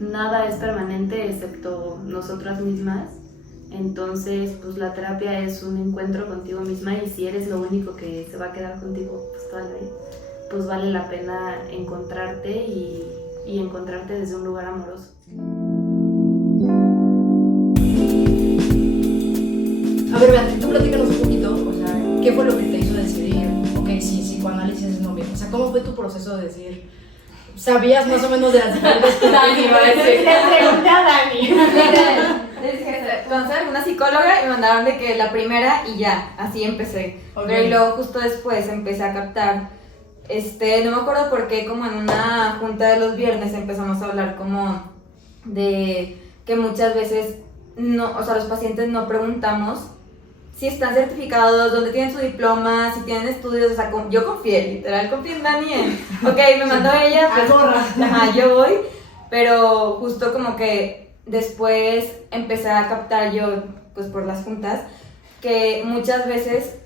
nada es permanente excepto nosotras mismas. Entonces, pues la terapia es un encuentro contigo misma y si eres lo único que se va a quedar contigo pues toda la vida, pues vale la pena encontrarte y encontrarte desde un lugar amoroso. A ver, Beatriz, tú platícanos un poquito, o sea, ¿qué fue lo que te hizo decidir, ok, sí, psicoanálisis es lo mío? O sea, ¿cómo fue tu proceso de decir, sabías más o menos de las diferentes Dani iba a decir. Le pregunté a Dani. Les dije, conocí a una psicóloga y me mandaron de que la primera y ya, así empecé. Ok. Pero luego justo después empecé a captar, no me acuerdo por qué, como en una junta de los viernes empezamos a hablar como de que muchas veces no, o sea, los pacientes no preguntamos si están certificados, dónde tienen su diploma, si tienen estudios, o sea, yo confié, literal, confié en Dani, ok, me mandó ella, pues, ajá, yo voy, pero justo como que después empecé a captar yo, pues por las juntas, que muchas veces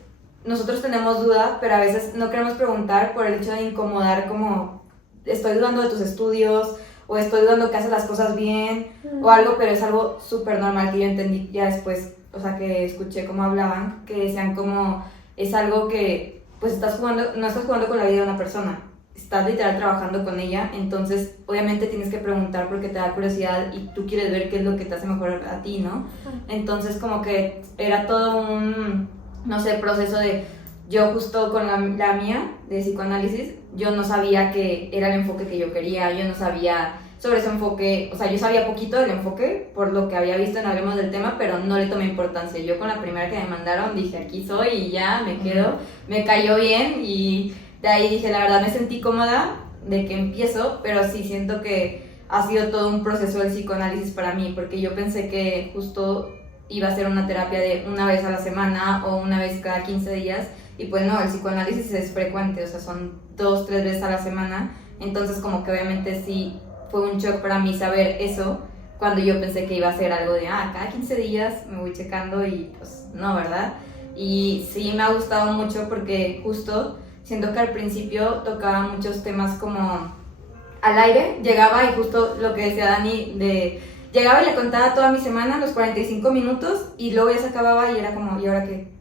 nosotros tenemos duda, pero a veces no queremos preguntar por el hecho de incomodar, como estoy dudando de tus estudios, o estoy dudando que haces las cosas bien, o algo, pero es algo súper normal que yo entendí ya después, o sea, que escuché cómo hablaban, que decían como, es algo que, pues no estás jugando con la vida de una persona, estás literal trabajando con ella, entonces obviamente tienes que preguntar porque te da curiosidad y tú quieres ver qué es lo que te hace mejor a ti, ¿no? Entonces como que era todo un, no sé, proceso de, yo justo con la mía de psicoanálisis, yo no sabía que era el enfoque que yo quería, yo no sabía sobre ese enfoque, o sea, yo sabía poquito del enfoque por lo que había visto en Hablemos del Tema, pero no le tomé importancia. Yo con la primera que me mandaron dije, aquí soy y ya me quedo, me cayó bien y de ahí dije, la verdad me sentí cómoda de que empiezo, pero sí siento que ha sido todo un proceso del psicoanálisis para mí, porque yo pensé que justo iba a ser una terapia de una vez a la semana o una vez cada 15 días, y pues no, el psicoanálisis es frecuente, o sea, son 2-3 veces a la semana, entonces como que obviamente sí fue un shock para mí saber eso, cuando yo pensé que iba a ser algo de, cada 15 días me voy checando y pues no, ¿verdad? Y sí me ha gustado mucho porque justo siento que al principio tocaba muchos temas como al aire, llegaba y justo lo que decía Dani, llegaba y le contaba toda mi semana, los 45 minutos, y luego ya se acababa y era como, ¿y ahora qué?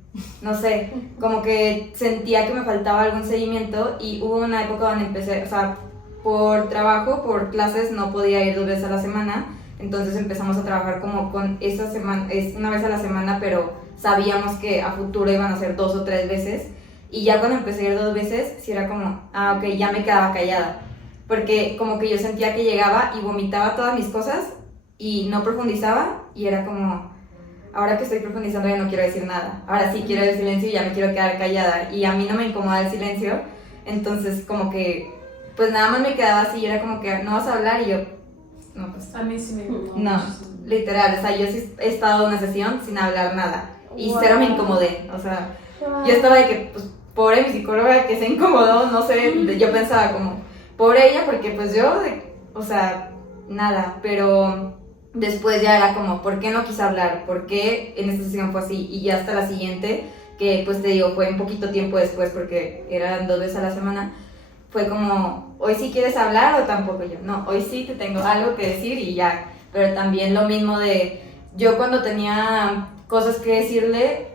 No sé, como que sentía que me faltaba algún seguimiento y hubo una época donde empecé, o sea, por trabajo, por clases no podía ir 2 veces a la semana, entonces empezamos a trabajar como con esa semana, es una vez a la semana, pero sabíamos que a futuro iban a ser 2 o 3 veces, y ya cuando empecé a ir 2 veces, sí era como, ok, ya me quedaba callada, porque como que yo sentía que llegaba y vomitaba todas mis cosas y no profundizaba, y era como, ahora que estoy profundizando ya no quiero decir nada, ahora sí quiero el silencio y ya me quiero quedar callada, y a mí no me incomoda el silencio, entonces como que pues nada más me quedaba así y era como que no vas a hablar, y yo, no, pues A mí sí me incomodó. no, literal, o sea, yo sí he estado en una sesión sin hablar nada y cero me incomodé, o sea, yo estaba de que, pues, pobre mi psicóloga que se incomodó, no sé, yo pensaba como, pobre ella, porque pues yo, o sea, nada, pero después ya era como, ¿por qué no quise hablar? ¿Por qué en esta sesión fue así? Y ya hasta la siguiente, que pues te digo, fue un poquito tiempo después porque eran 2 veces a la semana, fue como, ¿hoy sí quieres hablar o tampoco? Yo, no, hoy sí te tengo algo que decir y ya. Pero también lo mismo de, yo cuando tenía cosas que decirle,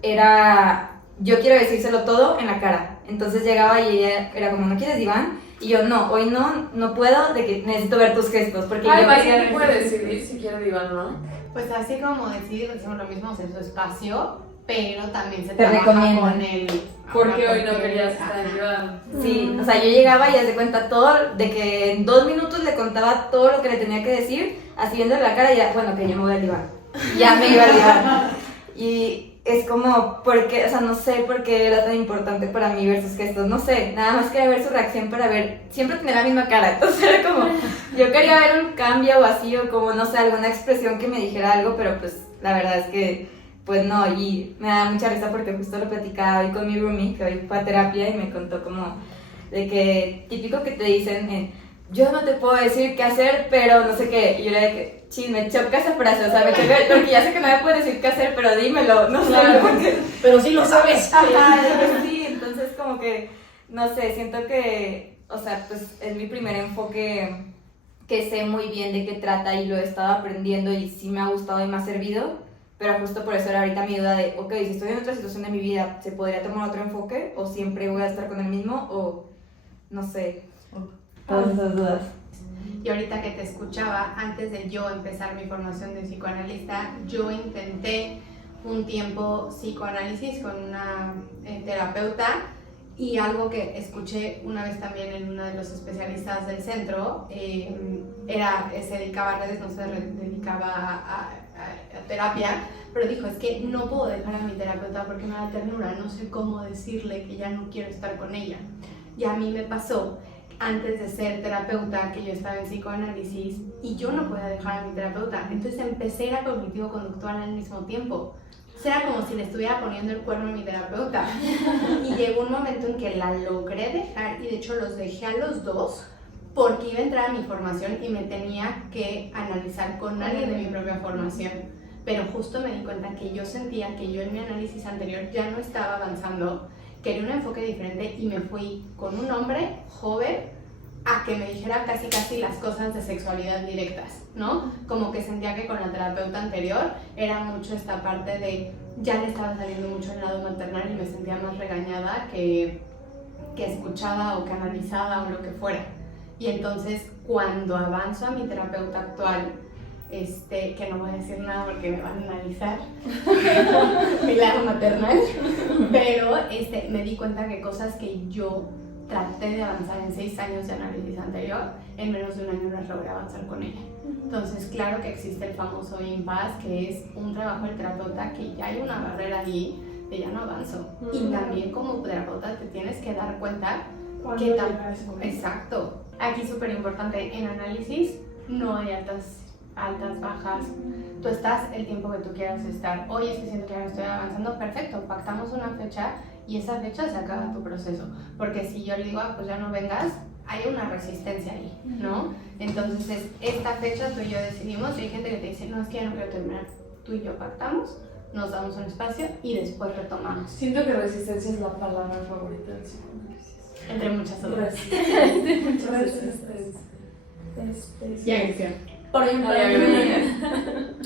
era, yo quiero decírselo todo en la cara. Entonces llegaba y ella era como, ¿no quieres diván? Y yo, no, hoy no puedo, de que necesito ver tus gestos. Porque Ay, yo vaya, ¿qué puede decidir si quiere diván, no? Pues así como decimos lo mismo, hacer su espacio, pero también se Te trabaja recomiendo. con el... Porque hoy no porque- querías estar ajá. en diván. Sí, o sea, yo llegaba y haz de cuenta todo, de que en 2 minutos le contaba todo lo que le tenía que decir, así viéndole la cara y ya, bueno, que yo me voy al diván. Ya me iba al diván. Y es como, porque, o sea, no sé por qué era tan importante para mí ver sus gestos, no sé, nada más quería ver su reacción para ver, siempre tener la misma cara, entonces era como, yo quería ver un cambio o así, o como, no sé, alguna expresión que me dijera algo, pero pues la verdad es que, pues no, y me da mucha risa porque justo lo platicaba hoy con mi roomie, que hoy fue a terapia y me contó como, de que, típico que te dicen, yo no te puedo decir qué hacer, pero no sé qué, y yo era de que, chis, me choca esa frase, o sea, me choca, porque ya sé que no me puedes decir qué hacer, pero dímelo, no sé, porque... Pero sí lo sabes. Ajá, sí, entonces como que, no sé, siento que, o sea, pues es mi primer enfoque que sé muy bien de qué trata y lo he estado aprendiendo y sí me ha gustado y me ha servido, pero justo por eso era ahorita mi duda de, ok, si estoy en otra situación de mi vida, ¿se podría tomar otro enfoque o siempre voy a estar con el mismo o no sé? Todas esas dudas. Y ahorita que te escuchaba, antes de yo empezar mi formación de psicoanalista, yo intenté un tiempo psicoanálisis con una terapeuta, y algo que escuché una vez también en uno de los especialistas del centro, se dedicaba a redes, no se dedicaba a terapia, pero dijo, es que no puedo dejar a mi terapeuta porque me da ternura, no sé cómo decirle que ya no quiero estar con ella. Y a mí me pasó antes de ser terapeuta, que yo estaba en psicoanálisis y yo no podía dejar a mi terapeuta, entonces empecé a cognitivo-conductual al mismo tiempo. O sea, era como si le estuviera poniendo el cuerno a mi terapeuta. Y llegó un momento en que la logré dejar, y de hecho los dejé a los dos porque iba a entrar a mi formación y me tenía que analizar con alguien de mi propia formación. Pero justo me di cuenta que yo sentía que yo en mi análisis anterior ya no estaba avanzando, quería un enfoque diferente, y me fui con un hombre joven a que me dijera casi las cosas de sexualidad directas, ¿no? Como que sentía que con la terapeuta anterior era mucho esta parte de ya le estaba saliendo mucho el lado maternal y me sentía más regañada que escuchada o que analizada o lo que fuera. Y entonces cuando avanzo a mi terapeuta actual, que no voy a decir nada porque me van a analizar mi lado maternal, pero me di cuenta que cosas que yo traté de avanzar en 6 años de análisis anterior, en menos de un año las logré avanzar con ella. Entonces, claro que existe el famoso impasse, que es un trabajo del terapeuta que ya hay una barrera allí de ya no avanzo. Y también como terapeuta te tienes que dar cuenta que exacto. Aquí súper importante, en análisis no hay altas, bajas. Tú estás el tiempo que tú quieras estar. Oye, es que siento que ya no estoy avanzando, perfecto, pactamos una fecha y esa fecha se acaba tu proceso. Porque si yo le digo, pues ya no vengas, hay una resistencia ahí, ¿no? Entonces, esta fecha tú y yo decidimos, y hay gente que te dice, no, es que ya no quiero terminar. Tú y yo pactamos, nos damos un espacio y después retomamos. Siento que resistencia es la palabra favorita del psicoanálisis. Entre muchas otras. Resistencia. Por ejemplo, Ay,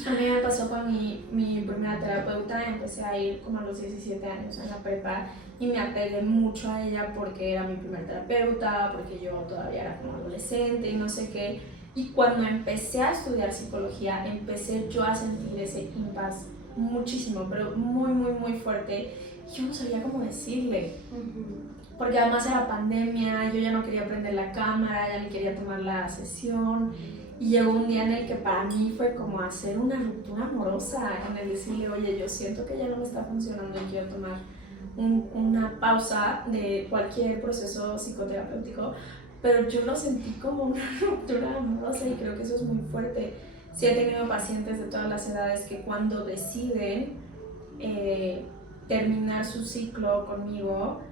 a mí me pasó con mi primera terapeuta. Empecé a ir como a los 17 años en la prepa y me apegué mucho a ella porque era mi primer terapeuta, porque yo todavía era como adolescente y no sé qué. Y cuando empecé a estudiar psicología, empecé yo a sentir ese impasse muchísimo, pero muy, muy, muy fuerte. Yo no sabía cómo decirle. Porque además era pandemia, yo ya no quería prender la cámara, ya ni quería tomar la sesión. Y llegó un día en el que para mí fue como hacer una ruptura amorosa, en el decirle, oye, yo siento que ya no me está funcionando y quiero tomar una pausa de cualquier proceso psicoterapéutico, pero yo lo sentí como una ruptura amorosa y creo que eso es muy fuerte. Sí he tenido pacientes de todas las edades que cuando deciden terminar su ciclo conmigo,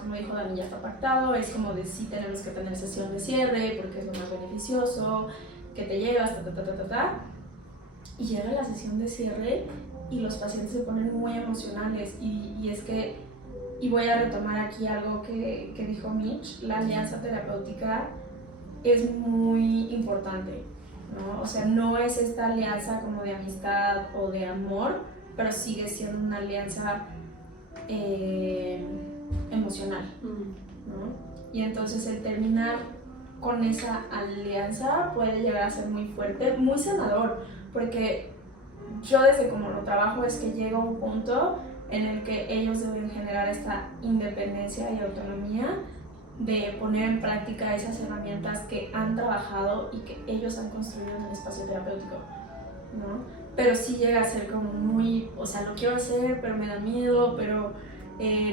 como dijo Dani, ya está pactado, es como de sí tenemos que tener sesión de cierre porque es lo más beneficioso, que te llevas, y llega la sesión de cierre y los pacientes se ponen muy emocionales y es que, y voy a retomar aquí algo que dijo Mitch, la alianza terapéutica es muy importante, ¿no? O sea, no es esta alianza como de amistad o de amor, pero sigue siendo una alianza emocional, ¿no? Y entonces el terminar con esa alianza puede llegar a ser muy fuerte, muy sanador, porque yo desde como lo trabajo es que llega un punto en el que ellos deben generar esta independencia y autonomía de poner en práctica esas herramientas que han trabajado y que ellos han construido en el espacio terapéutico, ¿no? Pero sí llega a ser como muy, o sea, lo quiero hacer, pero me da miedo, pero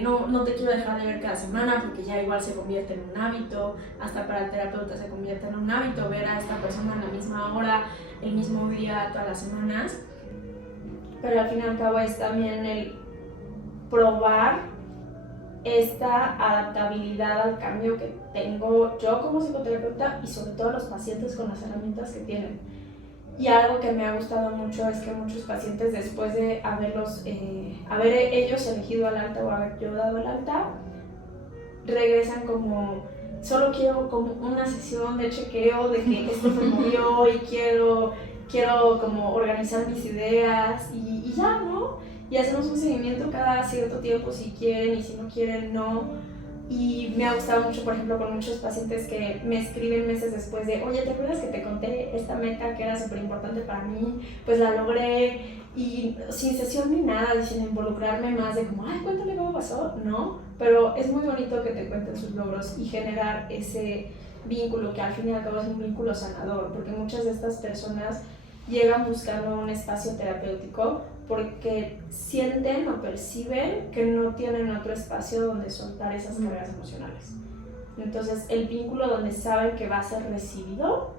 no te quiero dejar de ver cada semana porque ya igual se convierte en un hábito, hasta para el terapeuta se convierte en un hábito ver a esta persona en la misma hora, el mismo día, todas las semanas. Pero al fin y al cabo es también el probar esta adaptabilidad al cambio que tengo yo como psicoterapeuta y sobre todo los pacientes con las herramientas que tienen. Y algo que me ha gustado mucho es que muchos pacientes, después de haber ellos elegido el alta o haber yo dado el alta, regresan como solo quiero como una sesión de chequeo de que esto me movió y quiero como organizar mis ideas y ya, ¿no? Y hacemos un seguimiento cada cierto tiempo si quieren y si no quieren, no. Y me ha gustado mucho, por ejemplo, con muchos pacientes que me escriben meses después de, oye, ¿te acuerdas que te conté esta meta que era súper importante para mí? Pues la logré, y sin sesión ni nada, sin involucrarme más de como, ay, cuéntame cómo pasó, ¿no? Pero es muy bonito que te cuenten sus logros y generar ese vínculo que al fin y al cabo es un vínculo sanador, porque muchas de estas personas llegan buscando un espacio terapéutico porque sienten o perciben que no tienen otro espacio donde soltar esas cargas emocionales. Entonces, el vínculo donde saben que va a ser recibido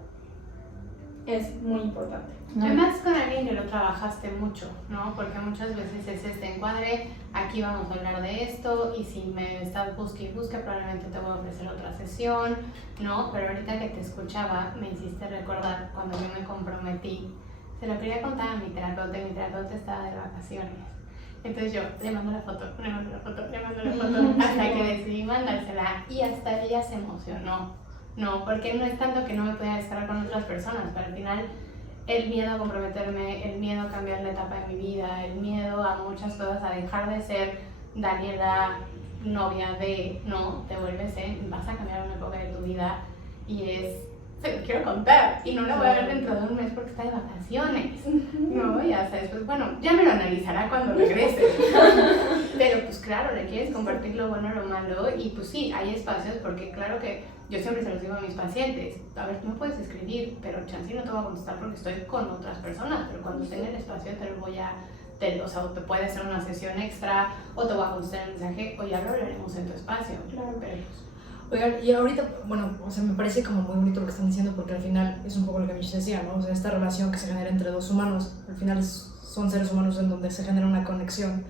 es muy importante. Además, con alguien que lo trabajaste mucho, ¿no? Porque muchas veces es este encuadre, aquí vamos a hablar de esto, y si me estás busque y busque, probablemente te voy a ofrecer otra sesión, ¿no? Pero ahorita que te escuchaba, me hiciste recordar cuando yo me comprometí. Se lo quería contar a mi terapeuta y mi terapeuta estaba de vacaciones. Entonces yo le mando la foto, hasta que decidí mandársela y hasta ella se emocionó. No, porque no es tanto que no me pueda descargar con otras personas, pero al final el miedo a comprometerme, el miedo a cambiar la etapa de mi vida, el miedo a muchas cosas, a dejar de ser Daniela, novia de, no, te vuelves vas a cambiar una época de tu vida y es... Se lo quiero contar y no la voy a ver dentro de un mes porque está de vacaciones, ¿no? Y hasta después, bueno, ya me lo analizará cuando regrese. Pero pues claro, le quieres compartir lo bueno, lo malo y pues sí, hay espacios porque claro que yo siempre se los digo a mis pacientes, a ver, tú me puedes escribir, pero chance no te voy a contestar porque estoy con otras personas, pero cuando esté en el espacio te lo voy a... o sea, te puede hacer una sesión extra o te voy a contestar el mensaje o ya lo hablaremos en tu espacio. Claro, pero pues... Oigan, y ahorita, bueno, o sea, me parece como muy bonito lo que están diciendo porque al final es un poco lo que Michi decía, ¿no? O sea, esta relación que se genera entre dos humanos, al final son seres humanos en donde se genera una conexión.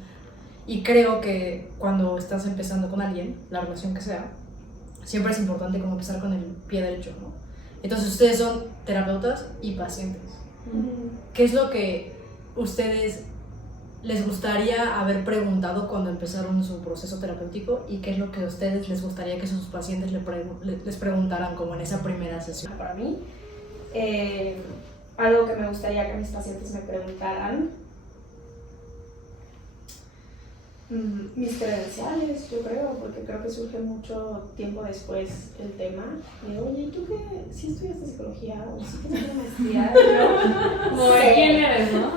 Y creo que cuando estás empezando con alguien, la relación que sea, siempre es importante como empezar con el pie derecho, ¿no? Entonces ustedes son terapeutas y pacientes. ¿Qué es lo que ustedes les gustaría haber preguntado cuando empezaron su proceso terapéutico y qué es lo que a ustedes les gustaría que sus pacientes les preguntaran como en esa primera sesión? Para mí, algo que me gustaría que mis pacientes me preguntaran, mis credenciales, yo creo, porque creo que surge mucho tiempo después el tema de, oye, ¿y tú qué? ¿Sí estudiaste psicología? ¿O sí tienes una maestría? Como de quién eres, ¿no?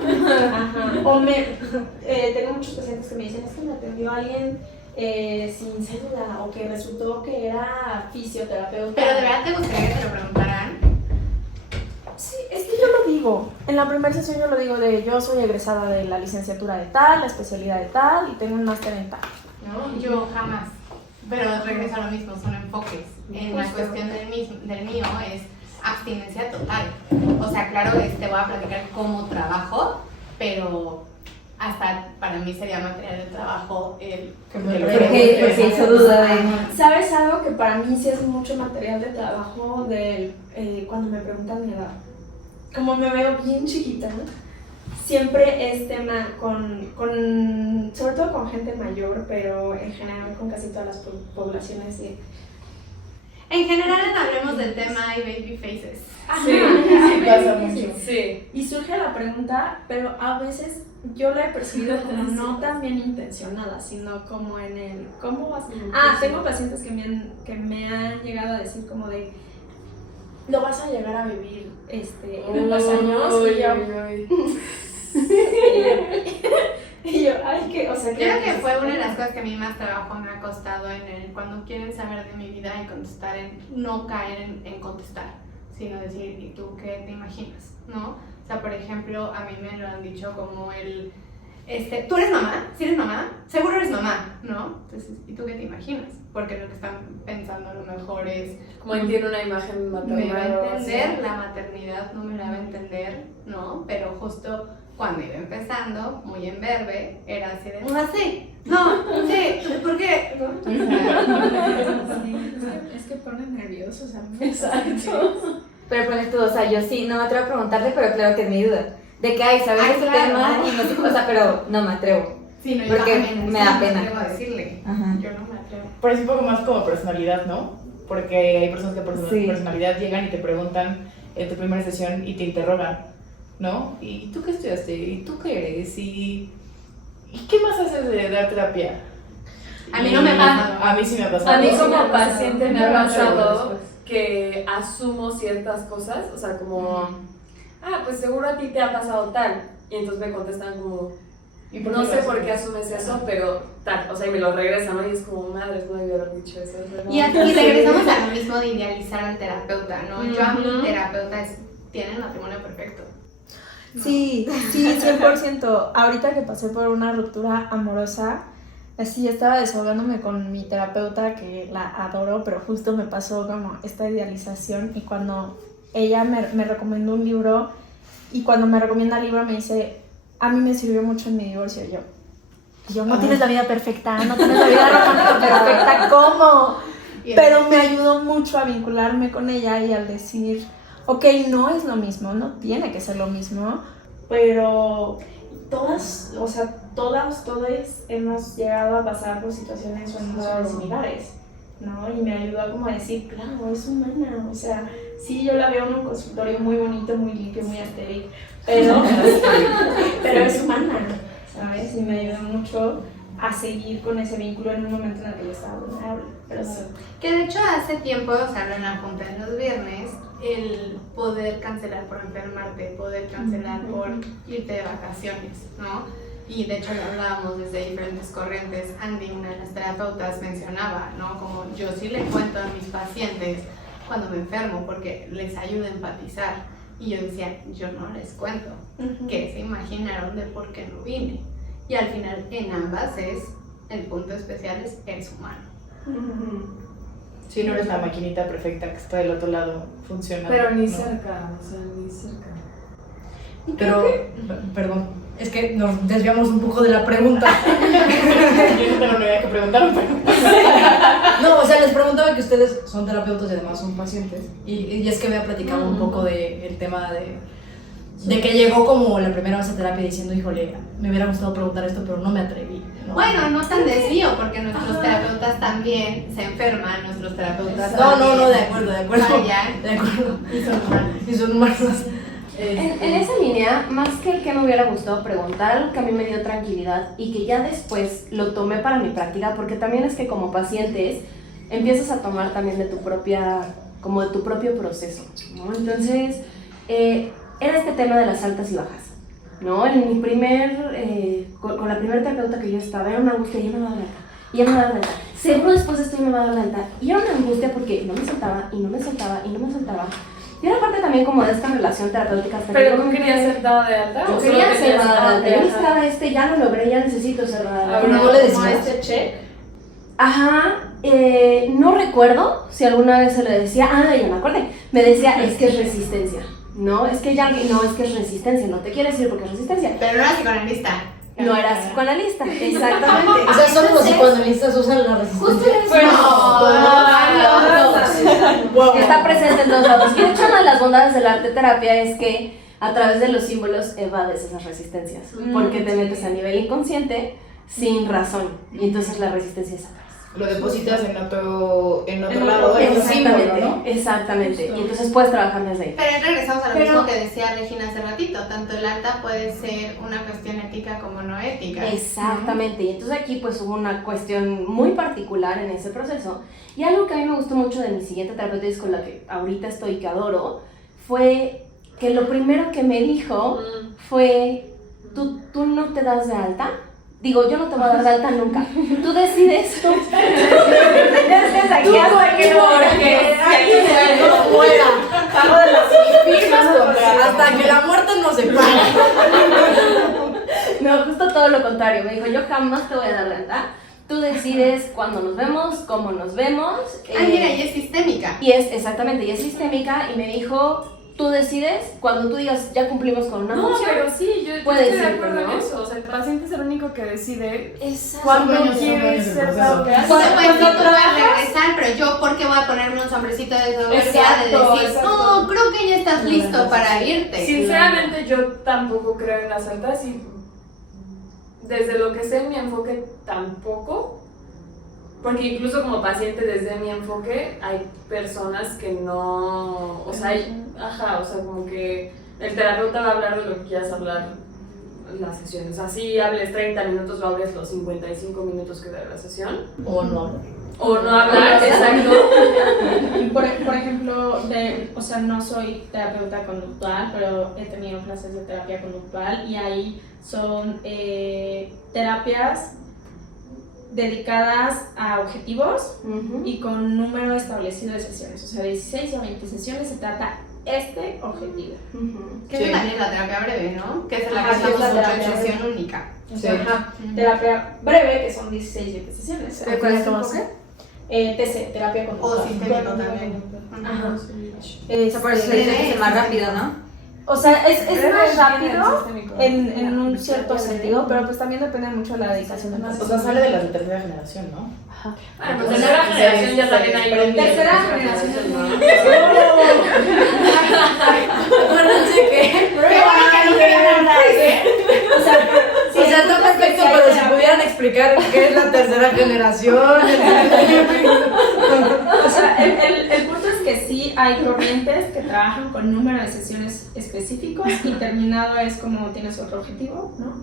Ajá. O tengo muchos pacientes que me dicen, es que me atendió alguien sin cédula o que resultó que era fisioterapeuta. ¿Pero de verdad te gustaría que te lo preguntaran? Sí, es que yo lo digo. En la primera sesión yo lo digo de yo soy egresada de la licenciatura de tal, la especialidad de tal y tengo un máster en tal. No, yo jamás. Pero regreso a lo mismo, son enfoques. En la cuestión del mío es abstinencia total. O sea, claro, te voy a platicar cómo trabajo, pero hasta para mí sería material de trabajo el... Porque hizo duda de... ¿Sabes algo que para mí sí es mucho material de trabajo cuando me preguntan mi edad? Como me veo bien chiquita, ¿no? Siempre es tema sobre todo con gente mayor, pero en general con casi todas las poblaciones de... En general hablemos del tema y baby faces. Sí, sí pasa mucho. Sí. Sí. Y surge la pregunta, pero a veces yo la he percibido como no tan bien intencionada, sino como en el ¿cómo vas? Tengo pacientes que me han llegado a decir como de lo vas a llegar a vivir en unos años y yo, ay, que, o sea, Creo que fue una de las cosas que a mí más trabajo me ha costado cuando quieren saber de mi vida y contestar, no caer en contestar, sino decir, ¿y tú qué te imaginas? ¿No? O sea, por ejemplo, a mí me lo han dicho como ¿tú eres mamá? ¿Sí eres mamá? Seguro eres mamá, ¿no? Entonces, ¿y tú qué te imaginas? Porque lo que están pensando a lo mejor es... Como él tiene una imagen maternal. Me va a entender, la maternidad no me la va a entender, ¿no? Pero justo cuando iba empezando, muy en verde, era así de... ¿Sí? No, sí, ¿por qué? ¿No? es que ponen nerviosos, o sea, Exacto. Pero pones tú, o sea, yo sí, no me atrevo a preguntarte, pero claro que es mi duda. De que, ¿sabes este claro, tema? ¿no? Y no sé, o sea, pero no me atrevo. Sí, no, yo Porque también, me da no pena. atrevo a decirle. Ajá. Yo no me atrevo. Pero es un poco más como personalidad, ¿no? porque hay personas que por su Sí. personalidad llegan y te preguntan en tu primera sesión y te interrogan, ¿no? ¿Y tú qué estudiaste? ¿Y tú qué eres? ¿Y qué más haces de dar terapia? A mí no me ha pasado. A mí sí me ha pasado. A mí Sí, me como ha pasado. paciente me Me ha ha pasado pasado después. que asumo ciertas cosas, o sea, como, pues seguro a ti te ha pasado tal. Y entonces me contestan como, ¿Y por no qué sé lo por haces? qué asumes eso, pero tal, o sea, y me lo regresan, ¿no? Y es como, madre, no debí haber dicho eso. ¿verdad? Y aquí regresamos a lo mismo de idealizar al terapeuta, ¿no? Yo a mi terapeuta tiene el matrimonio perfecto. Sí, sí, 100%. Ahorita que pasé por una ruptura amorosa, así estaba desahogándome con mi terapeuta, que la adoro, pero justo me pasó como esta idealización y cuando ella me recomendó un libro y cuando me recomienda el libro me dice, a mí me sirvió mucho en mi divorcio. Y yo, no tienes la vida perfecta, no tienes la vida romántica perfecta, ¿cómo? Pero me ayudó mucho a vincularme con ella y al decir, ok, no es lo mismo, no tiene que ser lo mismo, pero todas, o sea, todas hemos llegado a pasar por situaciones o emociones similares, ¿no? Y me ayudó a como a decir, claro, es humana, o sea, sí, yo la veo en un consultorio muy bonito, muy limpio, muy estéril, pero es humana, ¿sabes? Y me ayudó mucho a seguir con ese vínculo en un momento en el que yo estaba vulnerable, pero sí. Que de hecho hace tiempo se habló en la junta de los viernes el poder cancelar por enfermarte, poder cancelar por irte de vacaciones, ¿no? Y de hecho lo hablábamos desde diferentes corrientes. Andy, una de las terapeutas, mencionaba, ¿no? Como yo sí le cuento a mis pacientes cuando me enfermo porque les ayuda a empatizar. Y yo decía, yo no les cuento, que se imaginaron de por qué no vine. Y al final en ambas el punto especial es eres humano. Sí, no eres la maquinita perfecta que está del otro lado funcionando. Pero ni ¿no? cerca, o sea, ni cerca. Pero, perdón, es que nos desviamos un poco de la pregunta. Yo no tengo ni idea que preguntar, pero... No, o sea, les preguntaba que ustedes son terapeutas y además son pacientes. Y es que me ha platicado un poco del tema de que llegó como la primera vez a terapia diciendo, híjole, me hubiera gustado preguntar esto, pero no me atreví, ¿no? Bueno, no tan desvío, porque nuestros terapeutas también se enferman, nuestros terapeutas No, también de acuerdo. fallan, De acuerdo. y son humanos. Y son humanos. En esa línea, más que el que me hubiera gustado preguntar, algo que a mí me dio tranquilidad y que ya después lo tomé para mi práctica, porque también es que como pacientes empiezas a tomar también de tu propio proceso, ¿no? Entonces, era este tema de las altas y bajas, ¿no? En mi con la primera terapeuta que yo estaba, era una angustia, ya me va a dar alta, ya me va a dar alta, seguro después de esto ya me va a dar alta, y era una angustia porque no me soltaba, y no me soltaba, y no me soltaba. Y era parte también como de esta relación terapéutica. ¿Pero tú querías ser dada de alta? Yo ¿O quería solo ser querías- dada de alta. Yo ajá. necesitaba ya lo logré, ya necesito ser dada de alta. Pero no le Como decías. este check. Ajá, no recuerdo si alguna vez se le decía, ya me acordé, me decía, es que es resistencia. No, es que ya, no, es que es resistencia, no te quiere decir porque es resistencia. Pero no era psicoanalista. No era psicoanalista, exactamente. O sea, solo los psicoanalistas usan la resistencia. No, está presente en todos lados. Y de hecho una de las bondades del arte terapia es que a través de los símbolos evades esas resistencias, porque te metes a nivel inconsciente sin razón, y entonces la resistencia es atrás. Lo depositas en otro lado, en un símbolo, ¿no? Exactamente, y entonces puedes trabajar desde ahí. Pero regresamos a lo mismo que decía Regina hace ratito, tanto el alta puede ser una cuestión ética como no ética. Exactamente, y entonces aquí pues hubo una cuestión muy particular en ese proceso, y algo que a mí me gustó mucho de mi siguiente terapeuta con la que ahorita estoy, que adoro, fue que lo primero que me dijo fue, ¿tú no te das de alta? Digo, yo no te voy a dar de alta nunca. Tú decides. Tú decides aquí hasta que no fuera. Hasta que la muerte nos separe. No, justo todo lo contrario. Me dijo, yo jamás te voy a dar de alta. Tú decides cuándo nos vemos, cómo nos vemos. Mira, y es sistémica. Y es, exactamente, y es sistémica. Y me dijo, tú decides cuando tú digas, ya cumplimos con una No, función. pero sí, yo puede estoy de ser, acuerdo ¿no? en eso. O sea, el paciente es el único que decide Exacto. cuándo Son quiere años ser el dado de proceso. alta. Sí, pues sí, tú puedes regresar, pero yo, ¿por qué voy a ponerme un sombrecito de soberbia de Exacto, decir, exacto. no, creo que ya estás listo para irte? Sinceramente, yo tampoco creo en las altas y desde lo que sé, mi enfoque tampoco. Porque incluso como paciente desde mi enfoque hay personas que no, o sea, o sea, como que el terapeuta va a hablar de lo que quieras hablar en las sesiones. Así hables 30 minutos o hables los 55 minutos que da la sesión. O no. O no hablar, exacto. Por ejemplo, o sea, no soy terapeuta conductual, pero he tenido clases de terapia conductual y ahí son terapias dedicadas a objetivos y con número establecido de sesiones. O sea, 16 o 20 sesiones se trata este objetivo. Que Sí. es también la terapia breve, ¿no? Que es la Ajá, que sí, estamos es la mucho en terapia sesión breve. única. Sí. Ajá. Terapia breve, que son 16 20 sesiones. ¿De cuál es tu enfoque? TC, terapia conductual. O sistémico también. Ajá. O sea, por eso se dice que es más rápido, ¿no? O sea, es más rápido Sistémico. en un cierto sentido, pero pues también depende mucho de la dedicación del O sea, paciente. sale de la tercera generación, ¿no? Bueno, pues de nueva generación ya también hay un Tercera generación es ¿no? muy... Acuérdense que... Qué bueno que no querían hablar, ¿eh? O sea, sí, O sea, está entonces, perfecto, sí hay pero si terapia. pudieran explicar qué es la tercera generación. O sea, el punto es que sí hay corrientes que trabajan con número de sesiones específicos y terminado es como tienes otro objetivo, ¿no?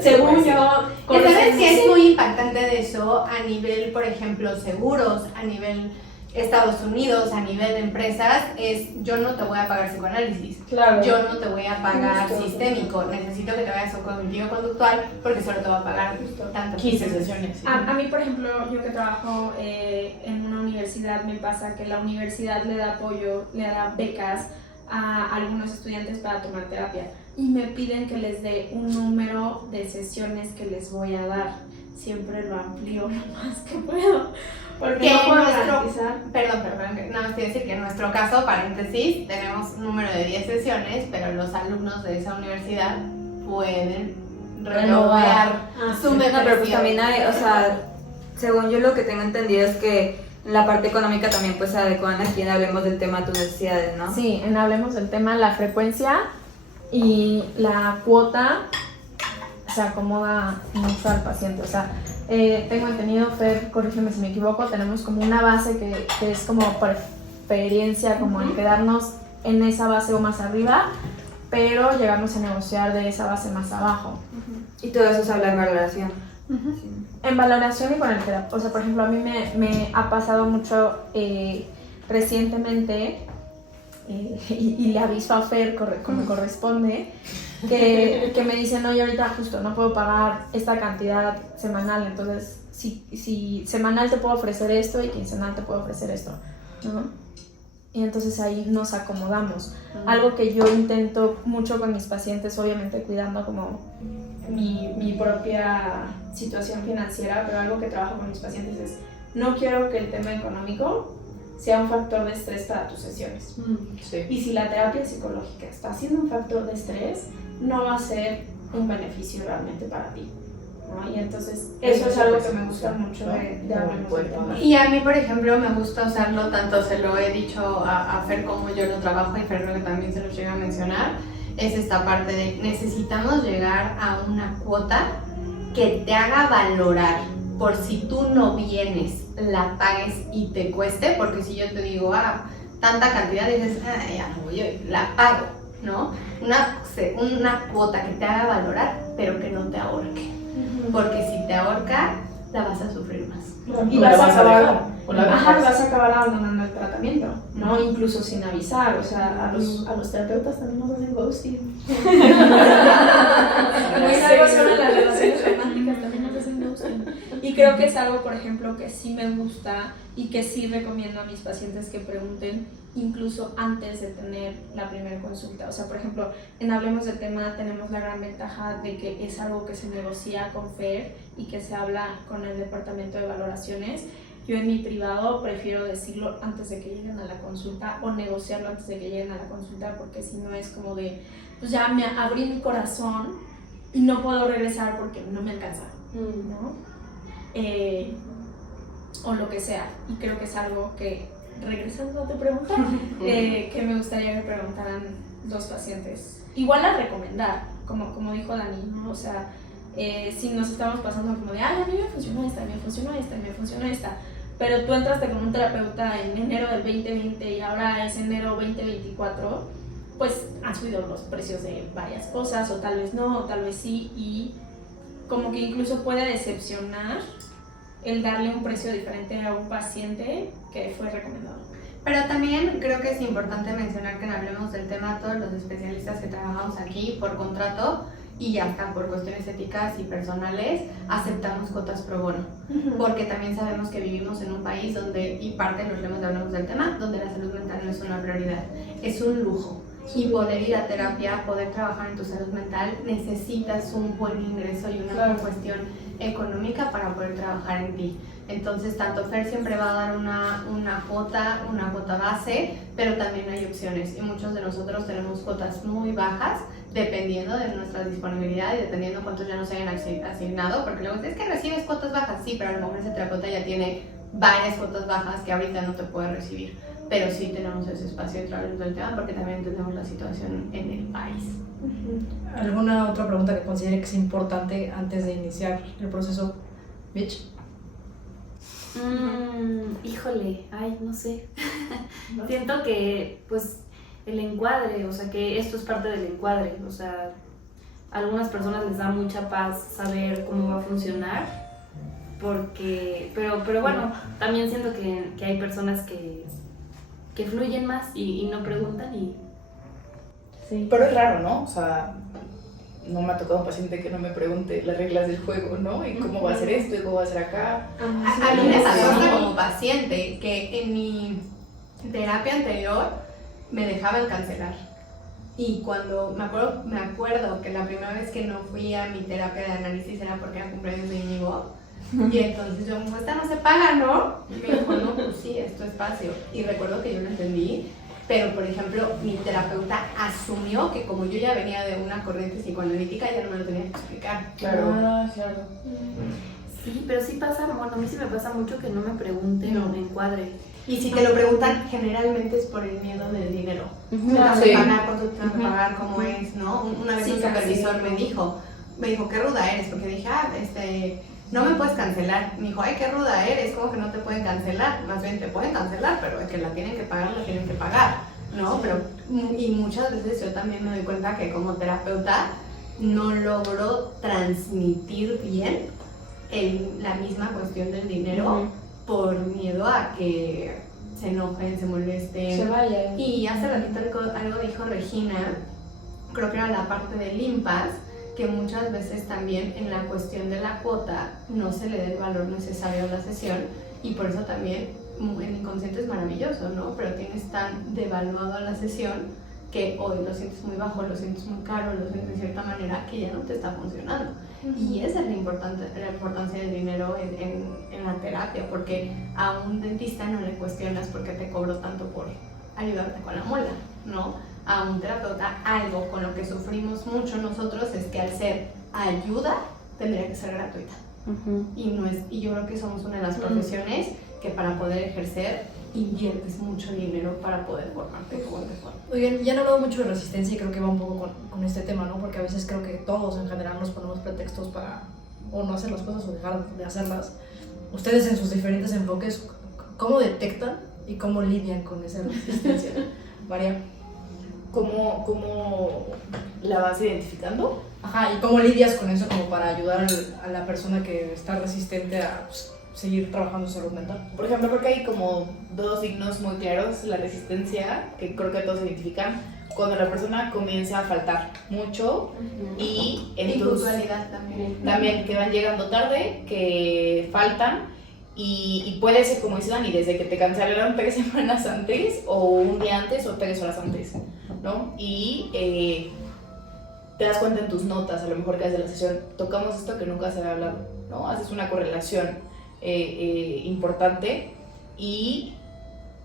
Según yo, ¿Sabes qué es muy impactante de eso a nivel, por ejemplo, seguros, a nivel Estados Unidos, a nivel de empresas? Es yo no te voy a pagar psicoanálisis, claro. yo no te voy a pagar Justo. sistémico, necesito que te vayas a cognitivo-conductual porque solo te va a pagar tanto. 15 sesiones. Sí. A mí, por ejemplo, yo que trabajo en una universidad, me pasa que la universidad le da apoyo, le da becas a algunos estudiantes para tomar terapia y me piden que les dé un número de sesiones que les voy a dar. Siempre lo amplío lo más que puedo. Porque Que no puedo nuestro- garantizar. Perdón, que nada más quiero decir que en nuestro caso, paréntesis, tenemos un número de 10 sesiones, pero los alumnos de esa universidad pueden renovar su No, pero pues membresía. también hay, o sea, según yo lo que tengo entendido es que la parte económica también pues se adecuan a quien hablemos del tema de tus necesidades, ¿no? Sí, hablemos del tema, la frecuencia y la cuota se acomoda mucho al paciente. O sea, tengo entendido, Fer, corrígeme si me equivoco, tenemos como una base que es como preferencia, como el quedarnos en esa base o más arriba, pero llegamos a negociar de esa base más abajo. Y todo eso se habla en valoración. Sí. En valoración y con el terapeuta. O sea, por ejemplo, a mí me ha pasado mucho recientemente, y le aviso a Fer como corresponde, que me dicen, no, yo ahorita justo no puedo pagar esta cantidad semanal, entonces si semanal te puedo ofrecer esto y quincenal te puedo ofrecer esto, ¿no? Y entonces ahí nos acomodamos. Algo que yo intento mucho con mis pacientes, obviamente cuidando como mi propia situación financiera, pero algo que trabajo con mis pacientes es, no quiero que el tema económico sea un factor de estrés para tus sesiones. Sí. Y si la terapia psicológica está siendo un factor de estrés, no va a ser un beneficio realmente para ti, ¿no? Y entonces eso es algo que me gusta mucho de hablar del tema. Y a mí, por ejemplo, me gusta usarlo tanto, se lo he dicho a Fer como yo lo trabajo, y Fer creo que también se lo llega a mencionar, es esta parte de necesitamos llegar a una cuota que te haga valorar por si tú no vienes, la pagues y te cueste, porque si yo te digo, tanta cantidad, dices, ya no voy, yo la pago, ¿no? Una cuota que te haga valorar, pero que no te ahorque, porque si te ahorca, la vas a sufrir más. Y O la vas a vas a acabar, dejar, o la ajá, dejas. vas a acabar abandonando el tratamiento, ¿no? Incluso sin avisar, o sea, a los terapeutas también nos hacen ghosting. Como es algo sobre las relaciones románticas, también nos hacen ghosting. Y creo que es algo, por ejemplo, que sí me gusta y que sí recomiendo a mis pacientes que pregunten incluso antes de tener la primera consulta. O sea, por ejemplo, en Hablemos del Tema tenemos la gran ventaja de que es algo que se negocia con Fer y que se habla con el departamento de valoraciones. Yo en mi privado prefiero decirlo antes de que lleguen a la consulta o negociarlo antes de que lleguen a la consulta, porque si no es como de, pues ya me abrí mi corazón y no puedo regresar porque no me alcanza, ¿no? O lo que sea. Y creo que es algo que, regresando a tu pregunta, que me gustaría que preguntaran los pacientes. Igual a recomendar, como dijo Dani, ¿no? O sea, si nos estamos pasando como de, ay, a mí me funcionó esta, me funcionó esta, me funcionó esta, pero tú entraste con un terapeuta en enero del 2020 y ahora es enero 2024, pues han subido los precios de varias cosas, o tal vez no, o tal vez sí, y como que incluso puede decepcionar el darle un precio diferente a un paciente que fue recomendado. Pero también creo que es importante mencionar que hablemos del tema todos los especialistas que trabajamos aquí por contrato y hasta por cuestiones éticas y personales aceptamos cuotas pro bono, porque también sabemos que vivimos en un país donde, y parte de los lemas de hablamos del tema, donde la salud mental no es una prioridad, es un lujo. Y poder ir a terapia, poder trabajar en tu salud mental, necesitas un buen ingreso y una buena cuestión económica para poder trabajar en ti. Entonces, tanto Fer siempre va a dar una cuota base, pero también hay opciones. Y muchos de nosotros tenemos cuotas muy bajas, dependiendo de nuestra disponibilidad y dependiendo cuántos ya nos hayan asignado, porque luego es que recibes cuotas bajas, sí, pero a lo mejor ese terapeuta ya tiene varias cuotas bajas que ahorita no te puede recibir. Pero sí tenemos ese espacio de hablar del tema porque también entendemos la situación en el país. ¿Alguna otra pregunta que considere que es importante antes de iniciar el proceso, Mitch? Híjole, ay, no sé. Siento que, pues, el encuadre, o sea, que esto es parte del encuadre, o sea, a algunas personas les da mucha paz saber cómo va a funcionar, porque, pero bueno, también siento que hay personas que fluyen más y no preguntan y... Sí. Pero es raro, ¿no? O sea, no me ha tocado un paciente que no me pregunte las reglas del juego, ¿no? Y cómo va a ser esto y cómo va a ser acá. A mí me pasó como paciente que en mi terapia anterior me dejaban cancelar. Y cuando me acuerdo que la primera vez que no fui a mi terapia de análisis era porque era cumpleaños de Íñigo. Y entonces yo, pues esta no se paga, ¿no? Y me dijo, no, pues sí, es tu espacio. Y recuerdo que yo lo entendí, pero por ejemplo, mi terapeuta asumió que como yo ya venía de una corriente psicoanalítica, ya no me lo tenía que explicar. Claro. Claro. Sí, pero sí pasa, bueno, a mí sí me pasa mucho que no me pregunten o me encuadre. Y si te lo preguntan, generalmente es por el miedo del dinero. Sí. Pagar, cuánto te tengo que pagar, cómo es, ¿no? Una vez un supervisor me dijo, qué ruda eres, porque dije, no me puedes cancelar. Me dijo, ay, qué ruda eres, como que no te pueden cancelar. Más bien te pueden cancelar, pero el que la tienen que pagar, la tienen que pagar, ¿no? Pero, y muchas veces yo también me doy cuenta que como terapeuta no logro transmitir bien la misma cuestión del dinero por miedo a que se enojen, se molesten. Se vayan. Y hace ratito algo dijo Regina, creo que era la parte del impas, que muchas veces también en la cuestión de la cuota no se le da el valor necesario a la sesión y por eso también el inconsciente es maravilloso, ¿no? Pero tienes tan devaluado a la sesión que hoy lo sientes muy bajo, lo sientes muy caro, lo sientes de cierta manera que ya no te está funcionando. Y esa es la importancia del dinero en la terapia, porque a un dentista no le cuestionas por qué te cobro tanto por ayudarte con la muela, ¿no? A un terapeuta, algo con lo que sufrimos mucho nosotros es que al ser ayuda tendría que ser gratuita. Y yo creo que somos una de las profesiones que para poder ejercer inviertes mucho dinero para poder formarte como mejor. Oigan, ya han hablado mucho de resistencia y creo que va un poco con este tema, ¿no? Porque a veces creo que todos en general nos ponemos pretextos para o no hacer las cosas o dejar de hacerlas. Ustedes en sus diferentes enfoques, ¿cómo detectan y cómo lidian con esa resistencia? María. ¿Cómo la vas identificando? Ajá, ¿y cómo lidias con eso como para ayudar a la persona que está resistente a seguir trabajando su salud mental? Por ejemplo, creo que hay como dos signos muy claros. La resistencia, que creo que todos identifican, cuando la persona comienza a faltar mucho y entonces puntualidad también. También que van llegando tarde, que faltan y puede ser como dice Dani, desde que te cancelaron 3 semanas antes o un día antes o 3 horas antes, ¿no? Y te das cuenta en tus notas, a lo mejor que haces la sesión, tocamos esto que nunca se había hablado, ¿no? Haces una correlación importante y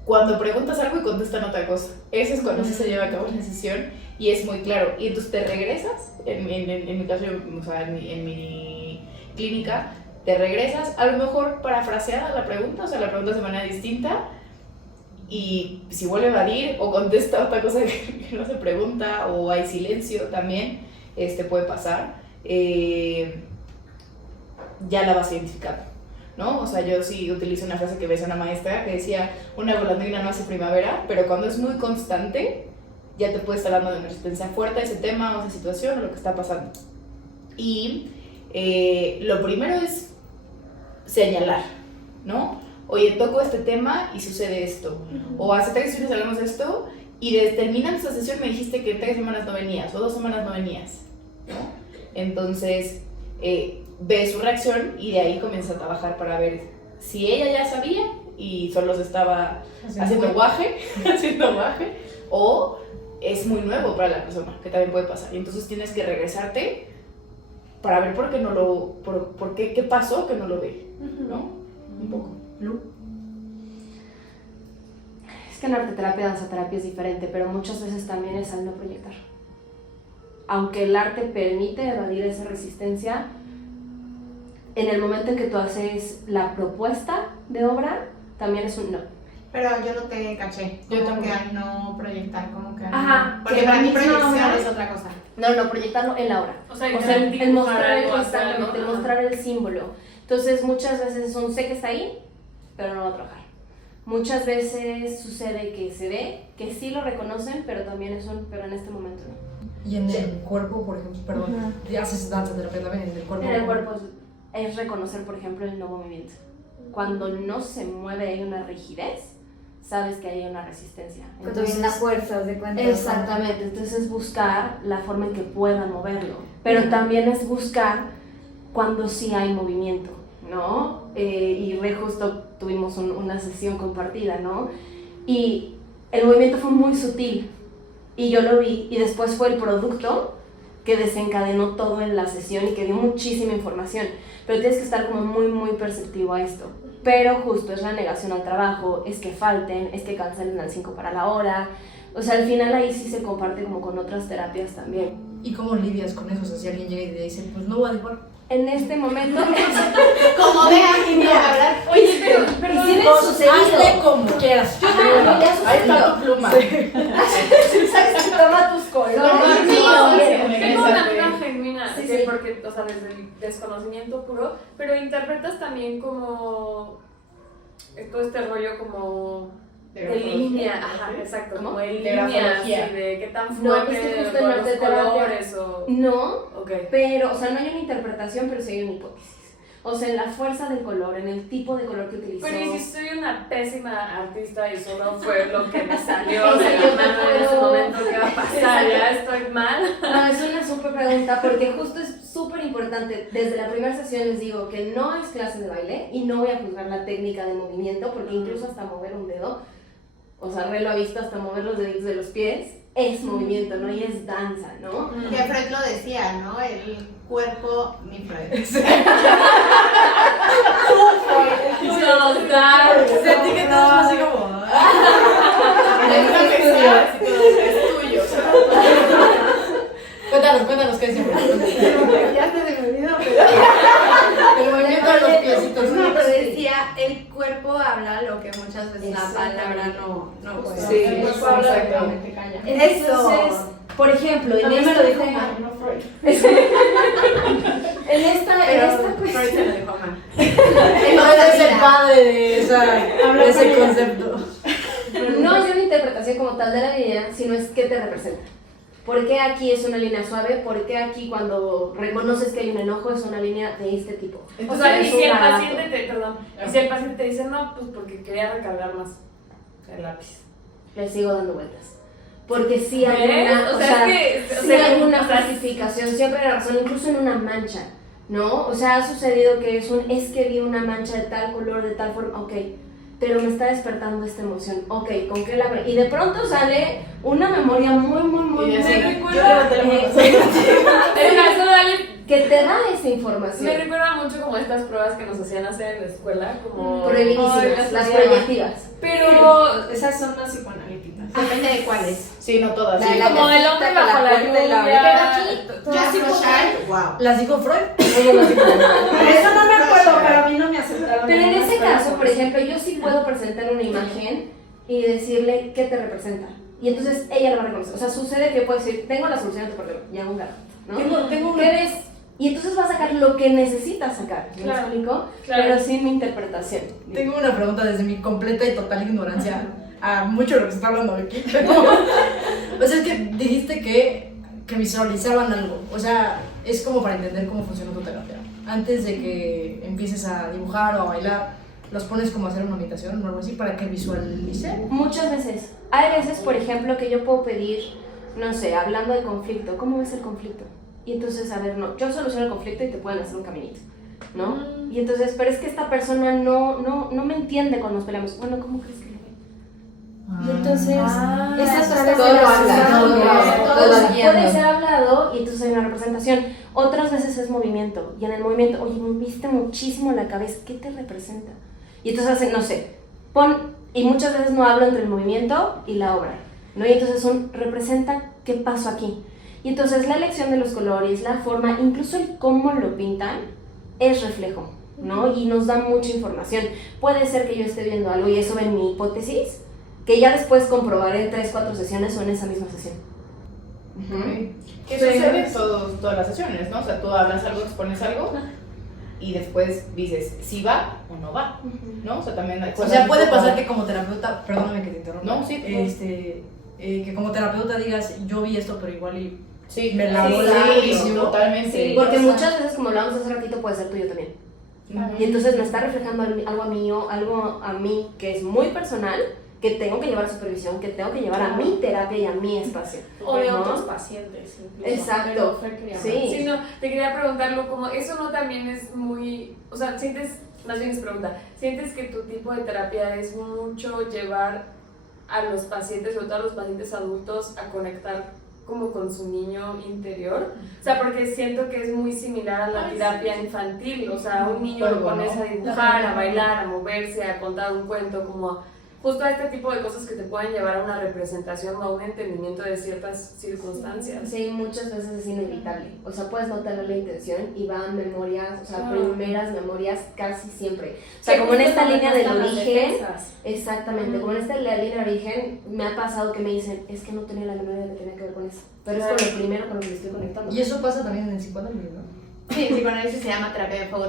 cuando preguntas algo y contestan otra cosa, eso es cuando se lleva a cabo la sesión y es muy claro. Y entonces te regresas, en mi caso, o sea, en mi clínica, te regresas, a lo mejor parafraseada la pregunta, o sea, la pregunta de manera distinta y si vuelve a evadir o contesta otra cosa que no se pregunta o hay silencio también, puede pasar. ya la vas identificando, ¿no? O sea, yo sí utilizo una frase que ves a una maestra que decía, una golondrina no hace primavera, pero cuando es muy constante, ya te puede estar dando de una resistencia fuerte a ese tema o esa situación o lo que está pasando. Y lo primero es señalar, ¿no? Oye, toco este tema y sucede esto. O hace 3 sesiones hablamos de esto y terminando esta sesión me dijiste que 3 semanas no venías o 2 semanas no venías, ¿no? Entonces, ve su reacción y de ahí comienza a trabajar para ver si ella ya sabía y solo se estaba haciendo guaje o es muy nuevo para la persona, que también puede pasar. Y entonces tienes que regresarte para ver por qué no lo, por qué pasó que no lo ve, ¿no? Un poco. Es que en arteterapia, danzaterapia es diferente, pero muchas veces también es al no proyectar. Aunque el arte permite evadir esa resistencia, en el momento en que tú haces la propuesta de obra, también es un no. Pero yo no te caché. Yo Como tampoco. que al no proyectar, como que al Ajá, no- Porque que para mí para mí es una proyección obra- es otra cosa. No, proyectarlo en la obra. O sea, el mostrar algo acá, exactamente, el ¿no? mostrar el símbolo. Entonces muchas veces es un sé que está ahí, pero no va a trabajar. Muchas veces sucede que se ve, que sí lo reconocen, pero también es un, pero en este momento no. Y en el cuerpo, por ejemplo, perdón, ya haces danza terapia también en el cuerpo. En el cuerpo es reconocer, por ejemplo, el no movimiento. Cuando no se mueve hay una rigidez, sabes que hay una resistencia. Cuando viene la fuerza, de cuenta. Exactamente, entonces es buscar la forma en que puedan moverlo, pero también es buscar cuando sí hay movimiento, ¿no? Y justo tuvimos una sesión compartida, ¿no? Y el movimiento fue muy sutil y yo lo vi y después fue el producto que desencadenó todo en la sesión y que dio muchísima información, pero tienes que estar como muy perceptivo a esto. Pero justo es la negación al trabajo, es que falten, es que cancelen al 5 para la hora. O sea, al final ahí sí se comparte como con otras terapias también. ¿Y cómo lidias con eso? O sea, si alguien llega y te dice, pues no voy a dibujar. En este momento... Como vean, y no hablar. Oye, pero Y tiene sucedido. Hazle como quieras. Yo creo que ya ha Ahí sucedido. está tu pluma. Sabes que toma tus colores. Tengo una duda genuina, Sí, que sí. porque, o sea, desde el desconocimiento puro, pero interpretas también como todo este rollo como de línea, ajá, exacto, ¿Cómo? como de De líneas, grafología. y de qué tan No, fuerte es que justo con en los arteterapia- colores o... No, Ok. pero, o sea, no hay una interpretación, pero sí hay una hipótesis. O sea, en la fuerza del color, en el tipo de color que utilizó. Pero y si soy una pésima artista y solo fue lo que me salió O sea, de yo la mano en ese puedo- momento, ¿qué va a pasar? ¿Ya estoy mal? No, es una súper pregunta porque justo es súper importante. Desde la primera sesión les digo que no es clase de baile y no voy a juzgar la técnica de movimiento porque incluso hasta mover un dedo, o sea, Re lo ha visto, hasta mover los deditos de los pies, es movimiento, ¿no? Y es danza, ¿no? Que Freud lo decía, ¿no? El cuerpo, mi Freud. Sentí que todos fue así como... Es tuyo. Cuéntanos qué decimos. Ya se me olvidó, El movimiento de los piecitos. No, pero decía, el cuerpo habla lo que muchas veces la Exactamente. palabra no puede. Sí, el cuerpo habla lo que la mente calla. Entonces, por ejemplo, en A mí me esto lo dijo de- Mar, no Freud. en esta Freud cuestión. se lo dijo mal. No eres el padre de ese concepto. No es una interpretación como tal de la línea, sino es qué te representa. ¿Por qué aquí es una línea suave? ¿Por qué aquí cuando reconoces que hay un enojo es una línea de este tipo? O sea, y es si el un garabato. paciente te, perdón, y si el paciente te dice no, pues porque quería recargar más el lápiz. Le sigo dando vueltas. Porque sí hay ¿Ves? una, O sea, es que, o sí sea, hay una o sea, clasificación, siempre hay razón, incluso en una mancha, ¿no? O sea, ha sucedido que es que vi una mancha de tal color, de tal forma, ok, pero me está despertando esta emoción, ok, ¿con qué la ve? Y de pronto sale una memoria muy, Y así, me muy, recuerda, el caso de Ale que te da esa me información. recuerda mucho como estas pruebas que nos hacían hacer en la escuela, como... Ay, Prohibidísimas, las odiaba. proyectivas. Pero... Esas son las psicoanalíticas. Depende de cuáles. Sí, no todas. La Sí, de la como el hombre casita, bajo la puerta y la lluvia. oreja. Just Rochelle, wow. ¿Las dijo Freud? No las dijo Freud. Eso no me acuerdo, pero a mí no me aceptaron. Pero en ninguna ese escuela caso, por ejemplo, yo sí puedo presentar una imagen y decirle qué te representa. Y entonces ella lo va a reconocer. O sea, sucede que yo puedo decir, tengo la solución a tu problema, y hago un gato, ¿no? Tengo ¿Qué ves? Y entonces va a sacar lo que necesita sacar, ¿me Claro, explico? claro. Pero sin mi interpretación. Tengo una pregunta desde mi completa y total ignorancia a mucho de lo que se está hablando aquí. Pero, o sea, es que dijiste que visualizaban algo. O sea, es como para entender cómo funciona tu terapia. Antes de que empieces a dibujar o a bailar, los pones como a hacer una meditación o algo así para que visualicen. Muchas veces. Hay veces, por ejemplo, que yo puedo pedir, no sé, hablando de conflicto, ¿cómo ves el conflicto? Y entonces, a ver, no, yo soluciono el conflicto y te pueden hacer un caminito, ¿no? Y entonces, pero es que esta persona no me entiende cuando nos peleamos. Bueno, ¿cómo crees que lo ve? Y entonces, Esas otra son vez todo lo habla, todo lo puede guiando. ser hablado y entonces hay una representación. Otras veces es movimiento. Y en el movimiento, oye, moviste muchísimo la cabeza, ¿qué te representa? Y entonces hacen, no sé, y muchas veces no hablo entre el movimiento y la obra, ¿no? Y entonces representa qué pasó aquí. Y entonces la elección de los colores, la forma, incluso el cómo lo pintan, es reflejo, ¿no? Y nos da mucha información. Puede ser que yo esté viendo algo y eso ve mi hipótesis, que ya después comprobaré en 3-4 sesiones o en esa misma sesión. Que sucede en todas las sesiones, ¿no? O sea, tú hablas algo, expones algo y después dices si va o no va, ¿no? O sea, también hay O cosas sea, puede un poco- pasar que como terapeuta, perdóname que te interrumpa. No, sí, que como terapeuta digas, yo vi esto, pero igual y Sí, me la volé sí, durísimo. totalmente. Sí, porque muchas veces, como hablábamos hace ratito, puede ser tuyo también. Y entonces me está reflejando algo mío, algo a mí que es muy personal, que tengo que llevar a supervisión, que tengo que llevar a mi terapia y a mi espacio. O de ¿no? otros pacientes, incluso. Exacto. Pero fue criado. Sí. Sí, no, te quería preguntarlo como, eso no también es muy, o sea, sientes, más bien es pregunta, ¿sientes que tu tipo de terapia es mucho llevar a los pacientes, sobre todo a los pacientes adultos, a conectar como con su niño interior? O sea, porque siento que es muy similar a la terapia infantil, o sea, a un niño lo pones a dibujar, a bailar, a moverse, a contar un cuento, como justo a este tipo de cosas que te pueden llevar a una representación o a un entendimiento de ciertas circunstancias. Sí, muchas veces es inevitable. O sea, puedes no tener la intención y van memorias, o sea, primeras memorias casi siempre. O sea, como en esta línea del origen, exactamente, como en esta línea de origen, me ha pasado que me dicen, es que no tenía la memoria de que tenía que ver con eso. Pero es con lo primero con lo que me estoy conectando. Y eso pasa también en el psicoanálisis, ¿no? Sí, el psicoanálisis se llama terapia de fuego,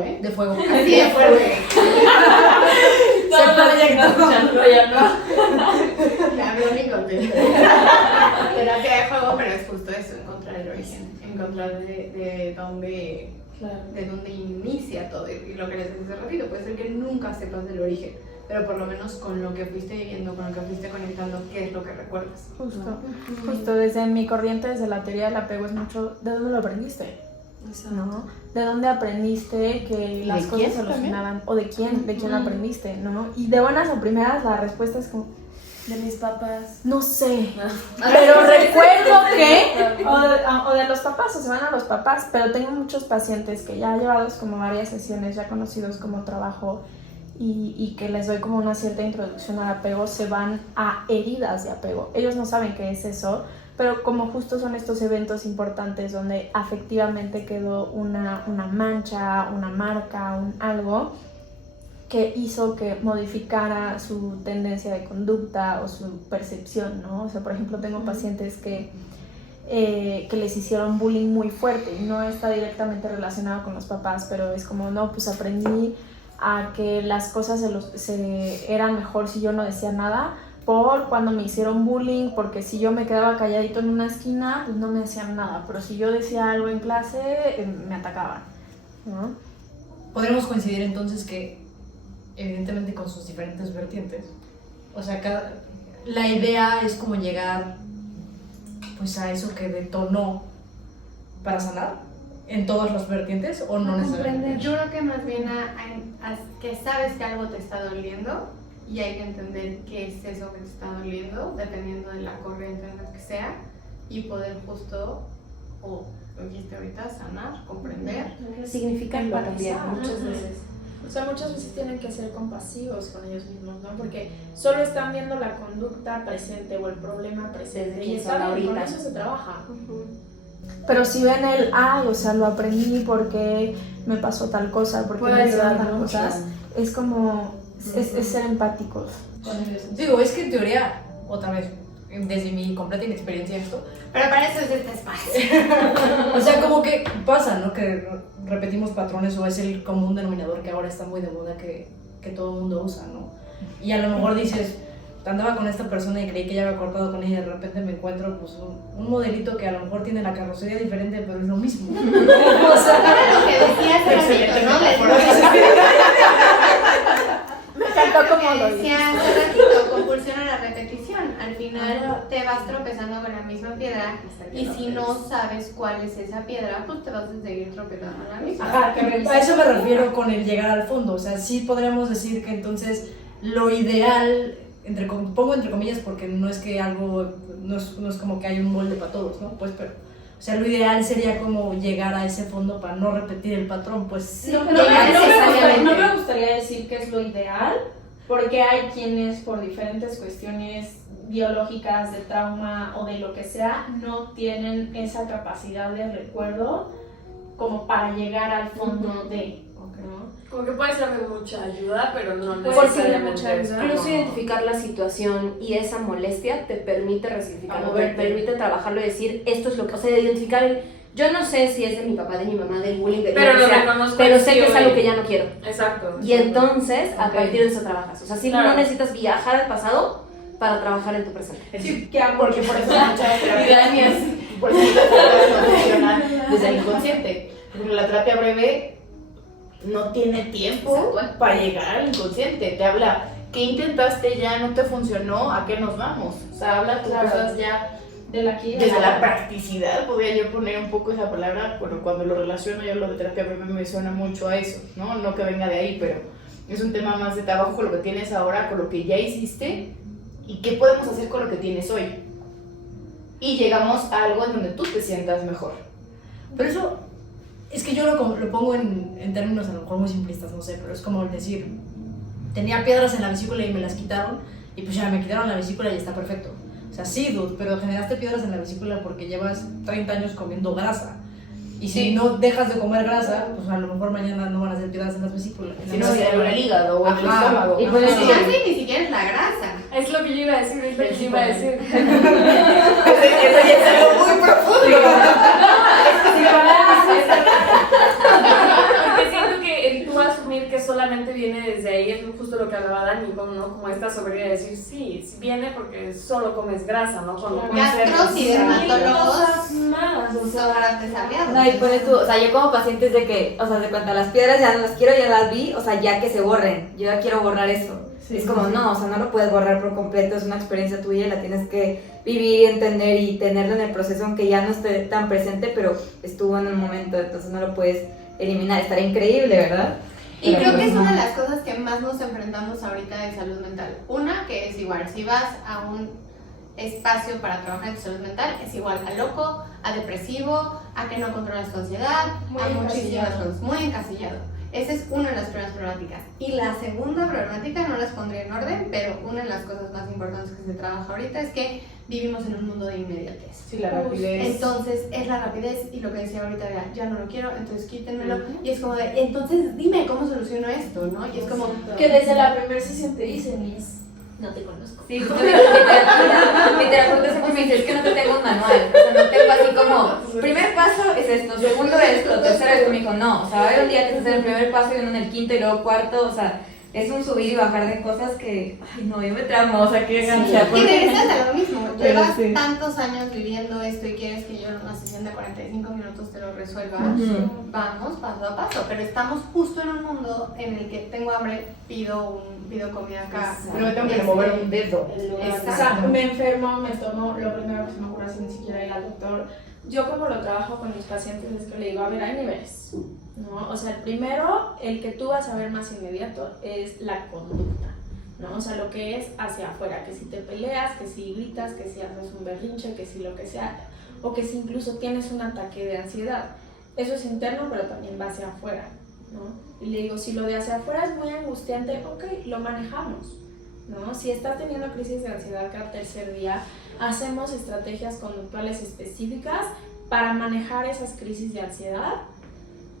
¿eh? De fuego. Así de fuerte. Se proyectando, ya no. Me habló mi contento. Terapia de fuego, pero es justo eso, encontrar el origen, encontrar de dónde inicia todo. Y lo que les decía hace ratito, puede ser que nunca sepas del origen, pero por lo menos con lo que fuiste viviendo, con lo que fuiste conectando, ¿qué es lo que recuerdas? Justo desde mi corriente, desde la teoría del apego, es mucho de dónde lo aprendiste, ¿no? De dónde aprendiste que las ¿De cosas quién se solucionaban, o de quién lo aprendiste, ¿no? Y de buenas a primeras la respuesta es como, De mis papás. no sé, pero recuerdo que, o de los papás, o se van a los papás, pero tengo muchos pacientes que ya llevados como varias sesiones, ya conocidos como trabajo, y que les doy como una cierta introducción al apego, se van a heridas de apego. Ellos no saben qué es eso, pero como justo son estos eventos importantes donde afectivamente quedó una mancha, una marca, un algo que hizo que modificara su tendencia de conducta o su percepción, ¿no? O sea, por ejemplo, tengo pacientes que les hicieron bullying muy fuerte y no está directamente relacionado con los papás, pero es como, no, pues aprendí a que las cosas eran mejor si yo no decía nada por cuando me hicieron bullying, porque si yo me quedaba calladito en una esquina, pues no me hacían nada, pero si yo decía algo en clase, me atacaban, ¿no? Podremos coincidir entonces que, evidentemente con sus diferentes vertientes, o sea, la idea es como llegar pues a eso que detonó para sanar en todas las vertientes, o no necesariamente. Yo creo que más bien que sabes que algo te está doliendo y hay que entender qué es eso que te está doliendo, dependiendo de la corriente en la que sea, y poder justo, o lo dijiste ahorita, sanar, comprender. Significarlo también, Empatizar. muchas veces. O sea, muchas veces tienen que ser compasivos con ellos mismos, ¿no? Porque solo están viendo la conducta presente o el problema presente. Desde Y que está son bien, con ahorita. eso se trabaja. Pero si ven o sea, lo aprendí porque me pasó tal cosa, porque Puede me hicieron ayudar tal mucho. cosa, es como, es ser empáticos. Digo, es que en teoría, otra vez, desde mi completa inexperiencia en esto. Pero para eso es este espacio. O sea, como que pasa, ¿no? Que repetimos patrones o es el común denominador que ahora está muy de moda que todo el mundo usa, ¿no? Y a lo mejor dices, andaba con esta persona y creí que ya había cortado con ella y de repente me encuentro pues un modelito que a lo mejor tiene la carrocería diferente, pero es lo mismo. O sea, era lo que decías hace ratito, ¿no? Me encantó como lo decía hace ratito, compulsión a la repetición. Al final te vas tropezando con la misma piedra y si no sabes cuál es esa piedra, pues te vas a seguir tropezando en la misma. Ajá, a eso me refiero con el llegar al fondo. O sea, sí podríamos decir que entonces lo ideal, pongo entre comillas porque no es que algo, no es como que hay un molde para todos, ¿no? Pues, pero, o sea, lo ideal sería como llegar a ese fondo para no repetir el patrón, pues. No me gustaría decir que es lo ideal, porque hay quienes por diferentes cuestiones biológicas, de trauma o de lo que sea, no tienen esa capacidad de recuerdo como para llegar al fondo de, ¿no? Como que puede ser de mucha ayuda, pero no Puede ser de necesariamente. mucha es ayuda. como- Incluso identificar la situación y esa molestia te permite resignificarlo, te permite trabajarlo y decir, esto es lo que, o sea, identificar el, yo no sé si es de mi papá, de mi mamá, del bullying, de Pero lo lo que sea, reconozco, pero sé sí, que es güey. algo que ya no quiero. Exacto. Y entonces, a Ok. partir de eso trabajas. O sea, si Claro. no necesitas viajar al pasado para trabajar en tu presente. Sí, porque por eso muchas terapias, por eso muchas terapias no funcionan desde el inconsciente. Porque la terapia breve no tiene tiempo para llegar al inconsciente. Te habla, ¿qué intentaste ya? ¿No te funcionó? ¿A qué nos vamos? O sea, habla tus cosas ya De la aquí, desde la practicidad. Podría yo poner un poco esa palabra, bueno, cuando lo relaciono yo lo de terapia breve me suena mucho a eso, ¿no? No que venga de ahí, pero es un tema más de trabajo con lo que tienes ahora, con lo que ya hiciste y qué podemos hacer con lo que tienes hoy. Y llegamos a algo en donde tú te sientas mejor. Pero eso, es que yo lo pongo en términos a lo mejor muy simplistas, no sé, pero es como decir, tenía piedras en la vesícula y me las quitaron, y pues ya me quitaron la vesícula y está perfecto. O sea, sí, dude, pero generaste piedras en la vesícula porque llevas 30 años comiendo grasa. Y si no dejas de comer grasa, pues a lo mejor mañana no van a ser piedras en las vesículas. Si no, ya en el hígado o en el Ajá. estómago. Y pues No, sí. ni siquiera es la grasa. Es lo que yo iba a decir, es lo que yo iba a decir. Eso ya es algo muy profundo. Porque siento que el tú asumir que solamente viene desde ahí es justo lo que hablaba Dani, ¿no? Como esta soberbia de decir, sí, viene porque solo comes grasa, ¿no? Cuando puede ser Gastros y dermatólogos cosas más, o sea, son grandes aliados. No, y pones tú, o sea, yo como paciente es de que, o sea, de cuenta, las piedras ya no las quiero, ya las vi, o sea, ya que se borren, yo ya quiero borrar eso. Es como, no, o sea, no lo puedes borrar por completo, es una experiencia tuya y la tienes que vivir, entender y tenerla en el proceso, aunque ya no esté tan presente, pero estuvo en un momento, entonces no lo puedes eliminar. Estaría increíble, ¿verdad? Y Pero creo que pues es no. una de las cosas que más nos enfrentamos ahorita de salud mental. Una, que es igual, si vas a un espacio para trabajar en tu salud mental, es igual a loco, a depresivo, a que no controlas tu ansiedad, Muy a muchísimas encasillado. cosas, muy encasillado. Esa es una de las primeras problemáticas. Y la segunda problemática, no las pondría en orden, pero una de las cosas más importantes que se trabaja ahorita es que vivimos en un mundo de inmediatez. Sí, la rapidez. Entonces es la rapidez y lo que decía ahorita era, ya no lo quiero, entonces quítenmelo. Y es como de, entonces dime cómo soluciono esto, ¿no? Y es como, Que desde la primera sesión te dicen, no te conozco. Sí, mi terapeuta siempre me dice, es que no te tengo un manual, o sea, no tengo así como, primer paso es esto, segundo esto, tercero esto, me dijo, no, o sea, va a haber un día que te hacer el primer paso y uno en el quinto y luego cuarto, o sea, es un subir y bajar de cosas que, ay no, yo me tramo, o sea, qué gancha. y regresas a lo mismo, Pero llevas sí. tantos años viviendo esto y quieres que yo en una sesión de 45 minutos te lo resuelva, vamos paso a paso, pero estamos justo en un mundo en el que tengo hambre, pido comida acá. No me tengo que mover un dedo. O sea, me enfermo, me tomo lo primero que se me ocurre sin ni siquiera ir al doctor. Yo como lo trabajo con mis pacientes es que le digo, a ver, hay niveles, ¿no? O sea, el primero, el que tú vas a ver más inmediato es la conducta, ¿no? O sea, lo que es hacia afuera, que si te peleas, que si gritas, que si haces un berrinche, que si lo que sea, o que si incluso tienes un ataque de ansiedad. Eso es interno, pero también va hacia afuera, ¿no? Y le digo, si lo de hacia afuera es muy angustiante, ok, lo manejamos, ¿no? Si estás teniendo crisis de ansiedad cada tercer día, hacemos estrategias conductuales específicas para manejar esas crisis de ansiedad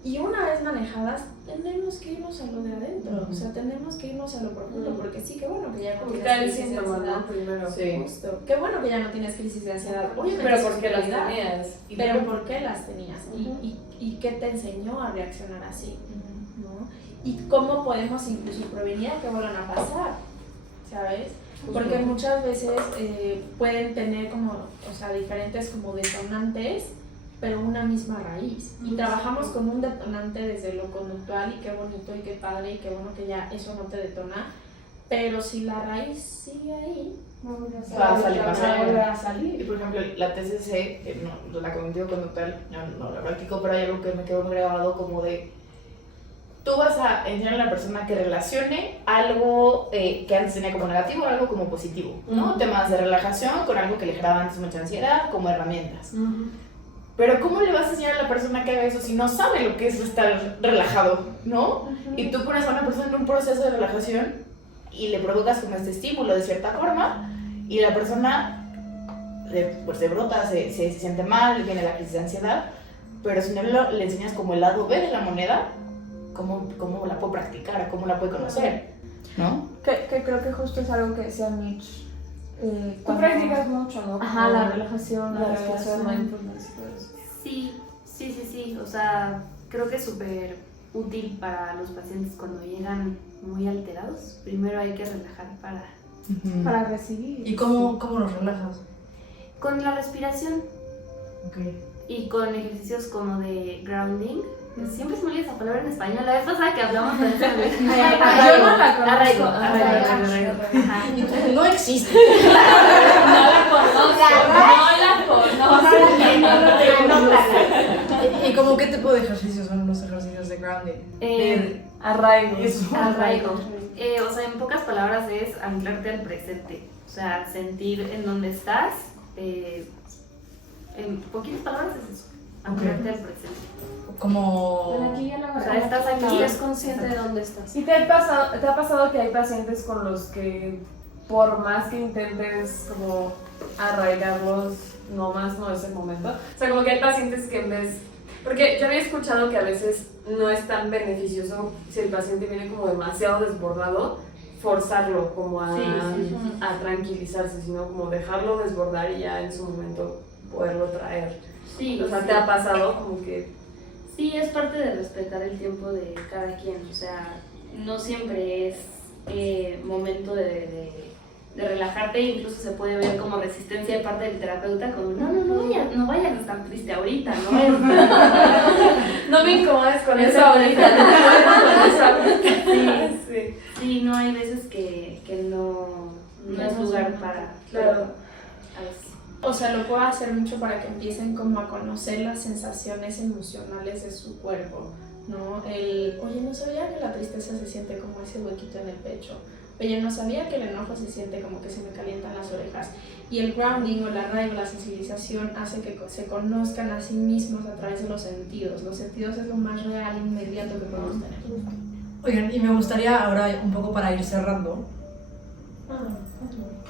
Y una vez manejadas, tenemos que irnos a lo de adentro, o sea, tenemos que irnos a lo profundo, porque sí, qué bueno que ya no tienes Quitar el crisis de síntoma, ansiedad. ¿no? Primero. Sí. Justo. Qué bueno que ya no tienes crisis de ansiedad. Obviamente Pero eso ¿por es qué las prioridad. tenías? Pero ¿por qué las tenías? ¿Y qué te enseñó a reaccionar así? ¿No? ¿Y cómo podemos incluso prevenir a que vuelvan a pasar? ¿Sabes? Porque muchas veces pueden tener como, o sea, diferentes como detonantes, pero una misma raíz. Y trabajamos con un detonante desde lo conductual y qué bonito y qué padre y qué bueno que ya eso no te detona. Pero si la raíz sigue ahí, Va a volver a salir. Y por ejemplo, la TCC, no, la cognitivo-conductual, no la practico, pero hay algo que me quedó muy grabado como de tú vas a enseñar a la persona que relacione algo que antes tenía como negativo a algo como positivo, ¿no? Temas de relajación con algo que le generaba antes mucha ansiedad, como herramientas. Pero ¿cómo le vas a enseñar a la persona que haga eso si no sabe lo que es estar relajado, ¿no? Y tú pones a una persona en un proceso de relajación y le provocas como este estímulo de cierta forma y la persona pues se brota, se siente mal, viene la crisis de ansiedad, pero si no le enseñas como el lado B de la moneda, ¿cómo la puede practicar? ¿Cómo la puede conocer? ¿No? Que creo que justo es algo que decía Mitch. Tú practicas mucho, ¿no? Ajá, la relajación, la respiración, mindfulness. Sí, o sea, creo que es súper útil para los pacientes cuando llegan muy alterados. Primero hay que relajar para recibir. ¿Y cómo los relajas? con la respiración Okay. y con ejercicios como de grounding. Siempre se me olvida esa palabra en español. La vez pasada que hablamos de eso. Yo no la conozco. Arraigo. Ajá. No existe. ¿Y cómo qué tipo de ejercicios son los ejercicios de grounding? Arraigo. Arraigo. O sea, en pocas palabras es anclarte al presente. O sea, sentir en dónde estás. En poquitas palabras es eso. Anclarte al presente. Como... O sea, estás aquí. Y es consciente de dónde estás. ¿Y te ha pasado que hay pacientes con los que por más que intentes como arraigarlos, nomás no es el momento? O sea, como que hay pacientes que en vez... Porque yo había escuchado que a veces no es tan beneficioso si el paciente viene como demasiado desbordado, forzarlo como a tranquilizarse, sino como dejarlo desbordar y ya en su momento poderlo traer. Sí, O sea, ¿te ha pasado como que...? Sí, es parte de respetar el tiempo de cada quien. O sea, no siempre es momento de relajarte. Incluso se puede ver como resistencia de parte del terapeuta, como no vayas a estar triste ahorita, No me incomodes con eso eso ahorita. Sí. Sí, no, hay veces que no es lugar para... Claro. A veces. O sea, lo puedo hacer mucho para que empiecen como a conocer las sensaciones emocionales de su cuerpo, ¿no? Oye, no sabía que la tristeza se siente como ese huequito en el pecho. Oye, no sabía que el enojo se siente como que se me calientan las orejas. Y el grounding o la arraigo, la sensibilización hace que se conozcan a sí mismos a través de los sentidos. Los sentidos es lo más real e inmediato que podemos tener. Oigan, y me gustaría ahora un poco para ir cerrando.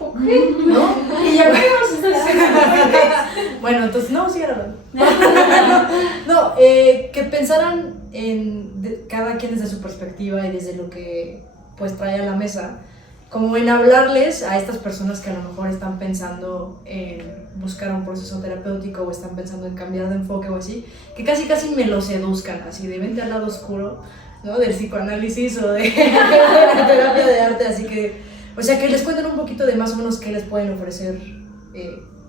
¿No? Y ya Bueno, entonces, no, sigue hablando. No, que pensaran cada quien desde su perspectiva y desde lo que pues trae a la mesa, como en hablarles a estas personas que a lo mejor están pensando en buscar un proceso terapéutico o están pensando en cambiar de enfoque o así, que casi me lo seduzcan, así de vente al lado oscuro, ¿no? Del psicoanálisis o de la terapia de arte, así que, o sea, que les cuenten un poquito de más o menos qué les pueden ofrecer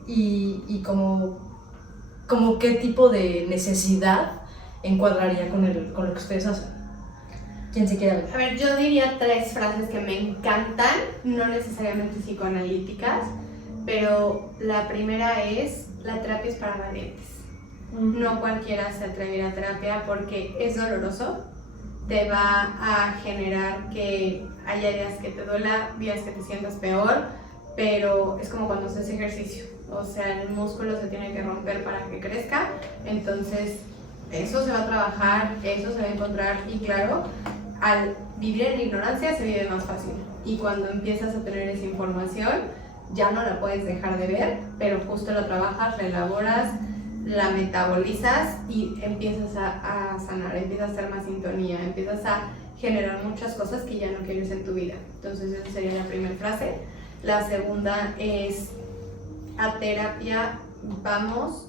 y como qué tipo de necesidad encuadraría con lo que ustedes hacen. ¿Quién se quiere hablar? A ver, yo diría 3 frases que me encantan, no necesariamente psicoanalíticas, pero la primera es: la terapia es para valientes. No cualquiera se atreve a ir a terapia porque es doloroso, te va a generar que haya días que te duela, días que te sientas peor, pero es como cuando haces ejercicio, o sea, el músculo se tiene que romper para que crezca, entonces eso se va a trabajar, eso se va a encontrar y claro, al vivir en la ignorancia se vive más fácil y cuando empiezas a tener esa información ya no la puedes dejar de ver, pero justo lo trabajas, la elaboras, la metabolizas y empiezas a sanar, empiezas a hacer más sintonía, empiezas a generar muchas cosas que ya no quieres en tu vida. Entonces esa sería la primera frase. La segunda es: a terapia vamos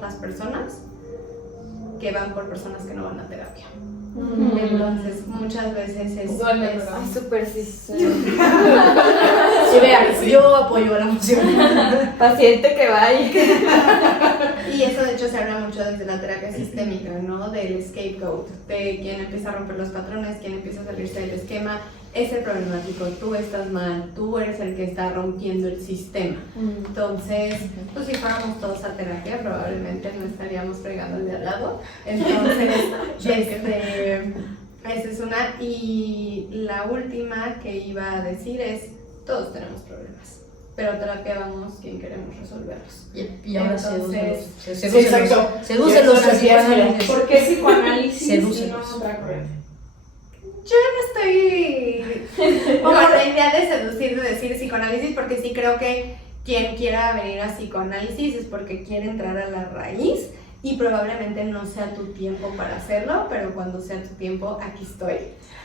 las personas que van por personas que no van a terapia. Entonces muchas veces es Ay, súper sí. Y vean, yo apoyo a la moción. Paciente que vaya. Y eso de hecho se habla mucho desde la terapia sistémica, ¿no? Del scapegoat, de quien empieza a romper los patrones, quien empieza a salirse del esquema. Es el problemático, tú estás mal, tú eres el que está rompiendo el sistema. Entonces, pues si fuéramos todos a terapia, probablemente no estaríamos fregando el de al lado. Entonces, esa es una. Y la última que iba a decir es: todos tenemos problemas, pero a terapia vamos quien queremos resolverlos. Y ahora Entonces, sedúcelos a psicoanálisis. ¿Por qué psicoanálisis y no Sedúcelos. otra corriente? yo no estoy como la idea de seducir, de decir psicoanálisis, porque sí creo que quien quiera venir a psicoanálisis es porque quiere entrar a la raíz y probablemente no sea tu tiempo para hacerlo, pero cuando sea tu tiempo, aquí estoy.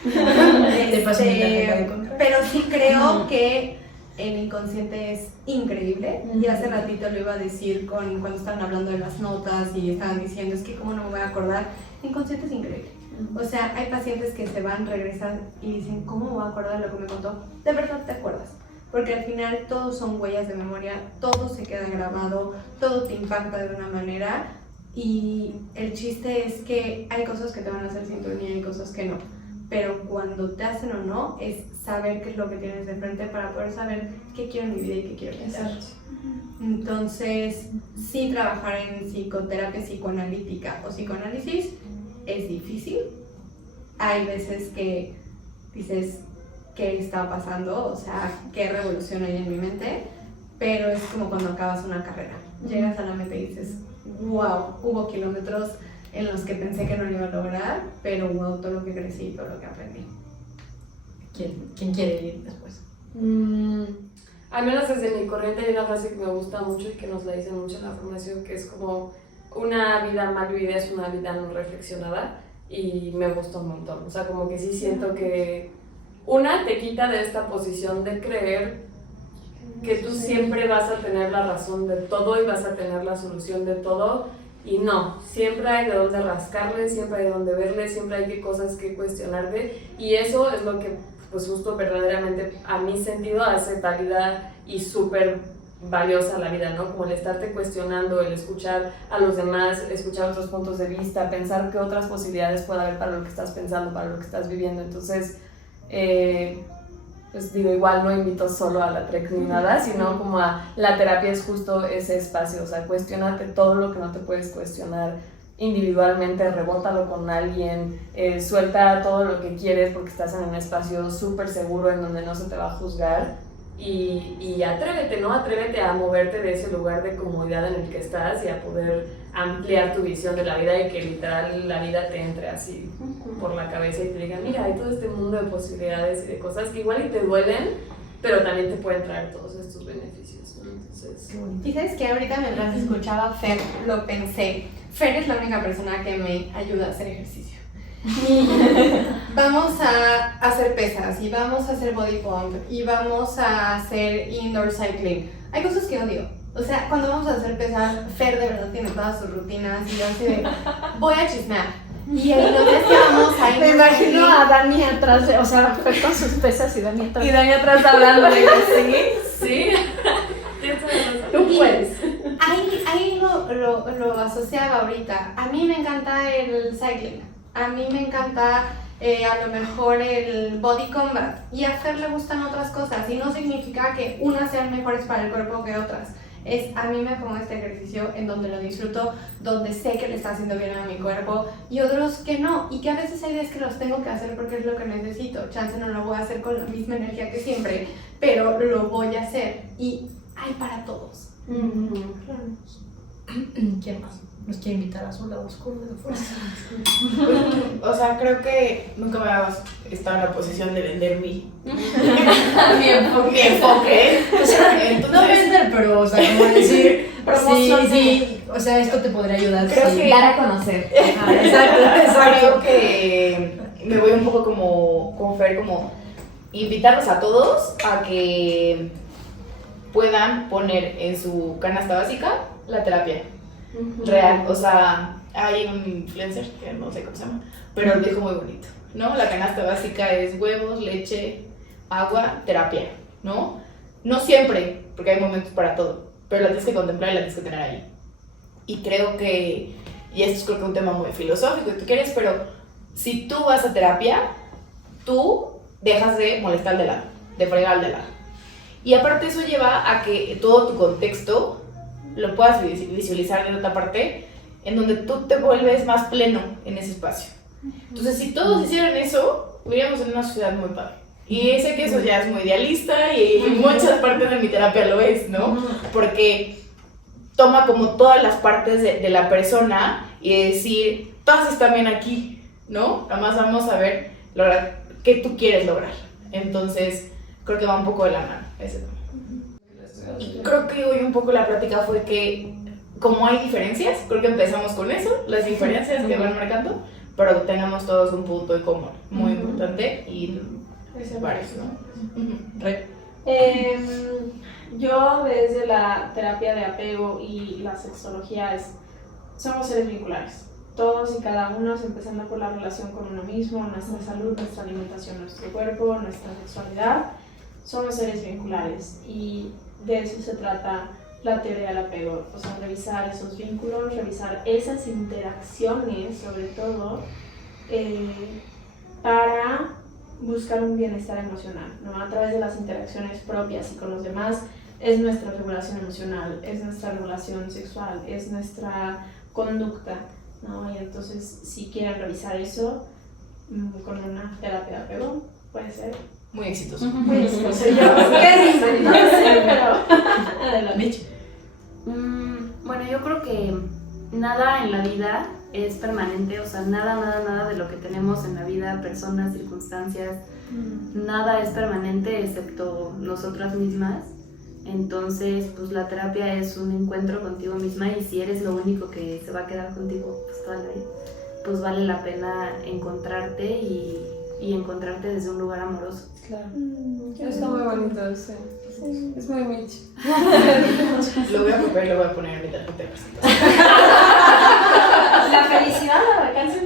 Te paso mi tarjeta de compra. Pero sí creo que el inconsciente es increíble, y hace ratito lo iba a decir cuando estaban hablando de las notas y estaban diciendo, es que cómo no me voy a acordar. El inconsciente es increíble. O sea, hay pacientes que se van, regresan y dicen, ¿cómo me voy a acordar de lo que me contó? De verdad te acuerdas, porque al final todos son huellas de memoria, todo se queda grabado, todo te impacta de una manera, y el chiste es que hay cosas que te van a hacer sintonía y cosas que no. Pero cuando te hacen o no, es saber qué es lo que tienes de frente para poder saber qué quiero en mi vida y qué quiero pensar. Entonces, sí, trabajar en psicoterapia psicoanalítica o psicoanálisis es difícil. Hay veces que dices, ¿qué está pasando? O sea, ¿qué revolución hay en mi mente? Pero es como cuando acabas una carrera. Llegas a la meta y dices, wow, hubo kilómetros en los que pensé que no lo iba a lograr, pero wow, todo lo que crecí, todo lo que aprendí. ¿Quién quiere ir después? Al menos desde mi corriente hay una frase que me gusta mucho y que nos la dicen mucho en la formación, que es como: una vida mal vivida es una vida no reflexionada, y me gusta un montón. O sea, como que sí siento que una te quita de esta posición de creer que tú siempre vas a tener la razón de todo y vas a tener la solución de todo. Y no, siempre hay de dónde rascarle, siempre hay de dónde verle, siempre hay cosas que cuestionarle, y eso es lo que pues justo verdaderamente a mi sentido hace válida y súper valiosa la vida, ¿no? Como el estarte cuestionando, el escuchar a los demás, escuchar otros puntos de vista, pensar qué otras posibilidades puede haber para lo que estás pensando, para lo que estás viviendo. Entonces, pues digo, igual no invito solo a la TREC ni nada, sino como a la terapia es justo ese espacio, o sea, cuestionate todo lo que no te puedes cuestionar individualmente, rebótalo con alguien, suelta todo lo que quieres porque estás en un espacio súper seguro en donde no se te va a juzgar, y atrévete, ¿no? Atrévete a moverte de ese lugar de comodidad en el que estás y a poder ampliar tu visión de la vida, y que literal la vida te entre así por la cabeza y te diga, mira, hay todo este mundo de posibilidades y de cosas que igual y te duelen, pero también te pueden traer todos estos beneficios, ¿no? Entonces, Y sabes que ahorita mientras escuchaba a Fer, lo pensé. Fer es la única persona que me ayuda a hacer ejercicio. Y vamos a hacer pesas, y vamos a hacer body pump, y vamos a hacer indoor cycling. Hay cosas que odio. O sea, cuando vamos a hacer pesas, Fer de verdad tiene todas sus rutinas, y yo así de, voy a chismear. Y entonces que vamos a Me imagino a Dani atrás, o sea, Fer con sus pesas y Dani atrás. Y Dani atrás hablando de sí. Tú puedes. Ahí lo asociaba ahorita. A mí me encanta el cycling, a mí me encanta a lo mejor el body combat, y a Fer le gustan otras cosas, y no significa que unas sean mejores para el cuerpo que otras. A mí me pongo este ejercicio en donde lo disfruto, donde sé que le está haciendo bien a mi cuerpo, y otros que no, y que a veces hay días que los tengo que hacer porque es lo que necesito. Chance no lo voy a hacer con la misma energía que siempre, pero lo voy a hacer, y hay para todos. ¿Quién más? ¿Nos quiere invitar a su lado oscuro de fuerza? O sea, creo que nunca me había estado en la posición de vender mí. Mi enfoque. O sea, Entonces, no vender, pero, o sea, como decir, Promoción. sí, o sea, esto te podría ayudar. Creo sí. que- Dar a conocer. Creo que me voy un poco como Fer, como invitarlos a todos a que puedan poner en su canasta básica la terapia real. O sea, hay un influencer que no sé cómo se llama, pero lo dijo muy bonito, ¿no? La canasta básica es huevos, leche, agua, terapia, ¿no? No siempre, porque hay momentos para todo, pero la tienes que contemplar y la tienes que tener ahí. Y creo que, y esto es creo que un tema muy filosófico y tú quieres, pero si tú vas a terapia, tú dejas de molestar al de lado, de fregar al de lado. Y aparte eso lleva a que todo tu contexto lo puedas visualizar de otra parte, en donde tú te vuelves más pleno en ese espacio. Entonces, si todos hicieran eso, viviríamos en una sociedad muy padre. Y sé que eso ya es muy idealista y en muchas partes de mi terapia lo es, ¿no? Porque toma como todas las partes de la persona y decir, todas están bien aquí, ¿no? Nada más vamos a ver lograr qué tú quieres lograr. Entonces, creo que va un poco de la mano ese tema. Y creo que hoy un poco la plática fue que, como hay diferencias, creo que empezamos con eso, las diferencias que van marcando, pero tenemos todos un punto en común muy importante y varios, ¿no? Yo desde la terapia de apego y la sexología somos seres vinculares. Todos y cada uno, empezando por la relación con uno mismo, nuestra salud, nuestra alimentación, nuestro cuerpo, nuestra sexualidad, somos seres vinculares y de eso se trata la teoría del apego, o sea, revisar esos vínculos, revisar esas interacciones sobre todo para buscar un bienestar emocional, ¿no? A través de las interacciones propias y con los demás es nuestra regulación emocional, es nuestra regulación sexual, es nuestra conducta, ¿no? Y entonces si quieren revisar eso con una terapia de apego, puede ser Muy exitoso. muy exitoso. Yo, ¿qué? No sé, pero adelante. Bueno, yo creo que nada en la vida es permanente, o sea, nada de lo que tenemos en la vida, personas, circunstancias, nada es permanente excepto nosotras mismas. Entonces, pues la terapia es un encuentro contigo misma y si eres lo único que se va a quedar contigo pues toda la vida, pues vale la pena encontrarte y encontrarte desde un lugar amoroso. Claro. Está muy bonito, sí. Es muy Mitch. Lo voy a copiar y lo voy a poner en mi tarjeta de presentación. La felicidad la alcanza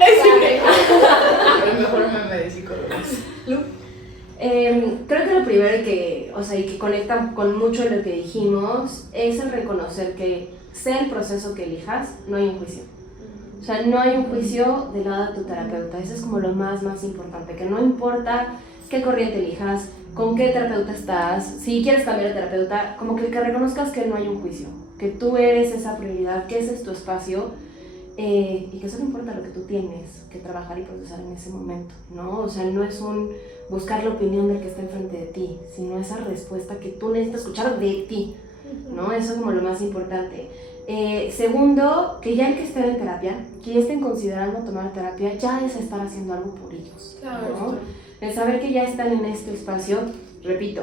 El mejor meme de psicólogos. Creo que lo primero que, o sea, y que conecta con mucho de lo que dijimos, es el reconocer que sea el proceso que elijas, no hay un juicio. O sea, no hay un juicio del lado de tu terapeuta. Eso es como lo más importante, que no importa qué corriente elijas, con qué terapeuta estás, si quieres cambiar de terapeuta, como que reconozcas que no hay un juicio, que tú eres esa prioridad, que ese es tu espacio, y que solo importa lo que tú tienes que trabajar y procesar en ese momento, ¿no? O sea, no es un buscar la opinión del que está enfrente de ti, sino esa respuesta que tú necesitas escuchar de ti, ¿no? Eso es como lo más importante. Segundo, que ya el que estén en terapia, que ya estén considerando tomar terapia, ya es estar haciendo algo por ellos, ¿no? El saber que ya están en este espacio, repito,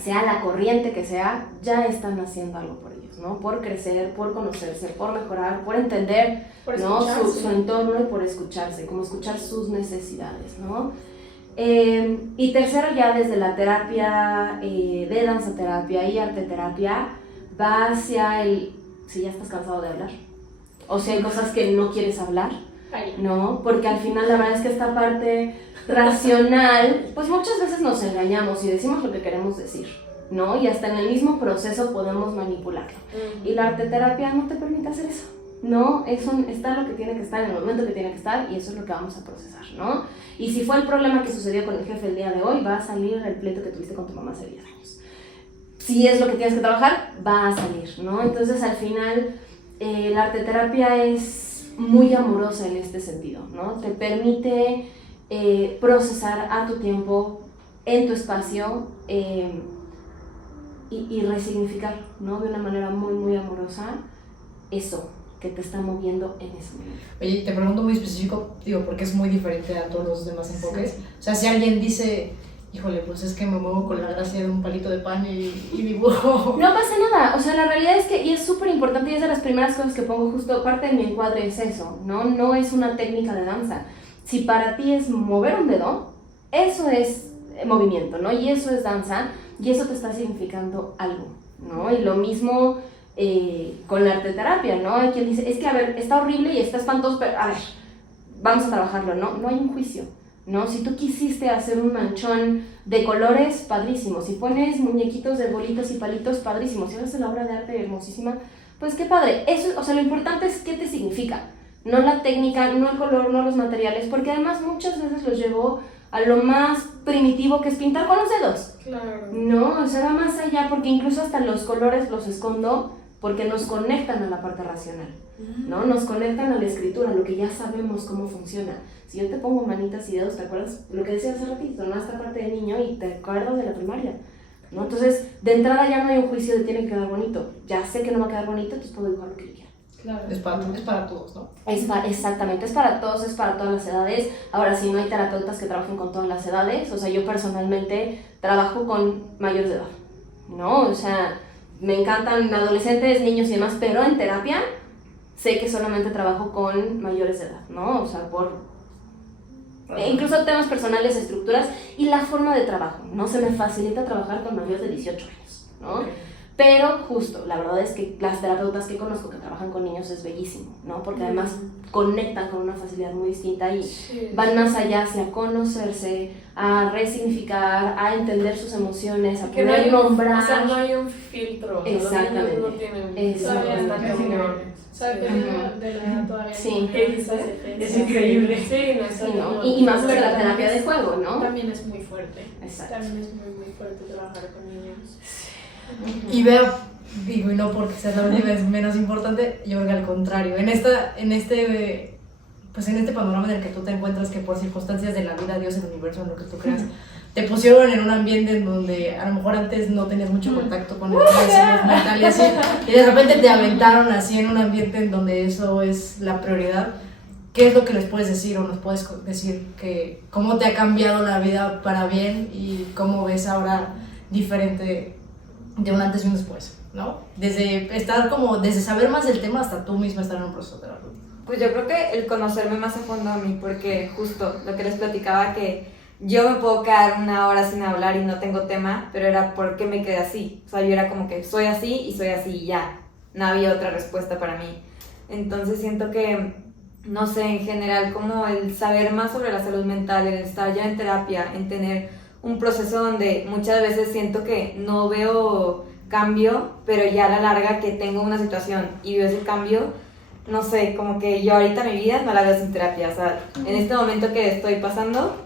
sea la corriente que sea, ya están haciendo algo por ellos, ¿no? Por crecer, por conocerse, por mejorar, por entender, ¿no? su entorno y por escucharse, como escuchar sus necesidades, ¿no? Y tercero, ya desde la terapia de danzaterapia y arteterapia, va hacia el, si ya estás cansado de hablar, o si hay cosas que no quieres hablar, ¿no? Porque al final la verdad es que esta parte racional, pues muchas veces nos engañamos y decimos lo que queremos decir, ¿no? Y hasta en el mismo proceso podemos manipularlo. Y la arteterapia no te permite hacer eso, ¿no? Está lo que tiene que estar en el momento que tiene que estar y eso es lo que vamos a procesar, ¿no? Y si fue el problema que sucedió con el jefe el día de hoy, va a salir el pleito que tuviste con tu mamá hace 10 años. Si es lo que tienes que trabajar, va a salir, ¿no? Entonces al final la arteterapia es muy amorosa en este sentido, ¿no? Te permite procesar a tu tiempo, en tu espacio y resignificar, ¿no? De una manera muy amorosa eso que te está moviendo en ese momento. Oye, te pregunto muy específico, digo, porque es muy diferente a todos los demás enfoques. O sea, si alguien dice, híjole, pues es que me muevo con la gracia de un palito de pan y dibujo. No pasa nada, o sea, la realidad es que, y es súper importante, y es de las primeras cosas que pongo justo, parte de mi encuadre es eso, ¿no? No es una técnica de danza. Si para ti es mover un dedo, eso es movimiento, ¿no? Y eso es danza, y eso te está significando algo, ¿no? Y lo mismo con la arteterapia, ¿no? Hay quien dice, es que, a ver, está horrible y está espantoso, pero, a ver, vamos a trabajarlo, ¿no? No hay un juicio, ¿no? Si tú quisiste hacer un manchón de colores, padrísimo. Si pones muñequitos de bolitas y palitos, padrísimo. Si haces la obra de arte hermosísima, pues qué padre. Eso, o sea, lo importante es qué te significa, no la técnica, no el color, no los materiales, porque además muchas veces los llevo a lo más primitivo, que es pintar con los dedos. Claro. No, o sea, va más allá, porque incluso hasta los colores los escondo porque nos conectan a la parte racional, ¿no? Nos conectan a la escritura, a lo que ya sabemos cómo funciona. Si yo te pongo manitas y dedos, ¿te acuerdas lo que decía hace ratito, no? Esta parte de niño y te acuerdas de la primaria, ¿no? Entonces, de entrada ya no hay un juicio de tiene que quedar bonito. Ya sé que no va a quedar bonito, entonces puedo dibujar lo que yo quiera. Claro. Es para todos, ¿no? Exactamente, es para todos, es para todas las edades. Ahora sí, no hay terapeutas que trabajen con todas las edades. O sea, yo personalmente trabajo con mayores de edad, ¿no? O sea, me encantan adolescentes, niños y demás, pero en terapia sé que solamente trabajo con mayores de edad, ¿no? O sea, incluso temas personales, estructuras y la forma de trabajo, ¿no? Se me facilita trabajar con mayores de 18 años, ¿no? Pero justo, la verdad es que las terapeutas que conozco que trabajan con niños es bellísimo, ¿no? Porque además conectan con una facilidad muy distinta y van más allá hacia conocerse, a resignificar, a entender sus emociones, a Que no poder hay nombrar. O sea, no hay un filtro. Exactamente. Los niños no tienen Exactamente. bastante opiniones. ¿Sabes que de la edad todavía? Sí. Es increíble. Sí, no Sí, ¿no? Y más sobre la terapia de juego, ¿no? También es muy fuerte. Exacto. También es muy fuerte trabajar con niños. Y veo, digo, y no porque sea la única vez menos importante, yo creo que al contrario, en este panorama en el que tú te encuentras, que por circunstancias de la vida, Dios, el universo, en lo que tú creas, te pusieron en un ambiente en donde a lo mejor antes no tenías mucho contacto con el estrés mental y así, y de repente te aventaron así en un ambiente en donde eso es la prioridad. ¿Qué es lo que les puedes decir o nos puedes decir que cómo te ha cambiado la vida para bien y cómo ves ahora diferente de un antes y un después, ¿no? Desde saber más del tema hasta tú misma estar en un proceso terapéutico. Pues yo creo que el conocerme más a fondo a mí, porque justo lo que les platicaba, que yo me puedo quedar una hora sin hablar y no tengo tema, pero era porque me quedé así. O sea, yo era como que soy así y ya. No había otra respuesta para mí. Entonces siento que, no sé, en general, como el saber más sobre la salud mental, el estar ya en terapia, en tener un proceso donde muchas veces siento que no veo cambio, pero ya a la larga que tengo una situación y veo ese cambio, no sé, como que yo ahorita mi vida no la veo sin terapia. O sea, en este momento que estoy pasando,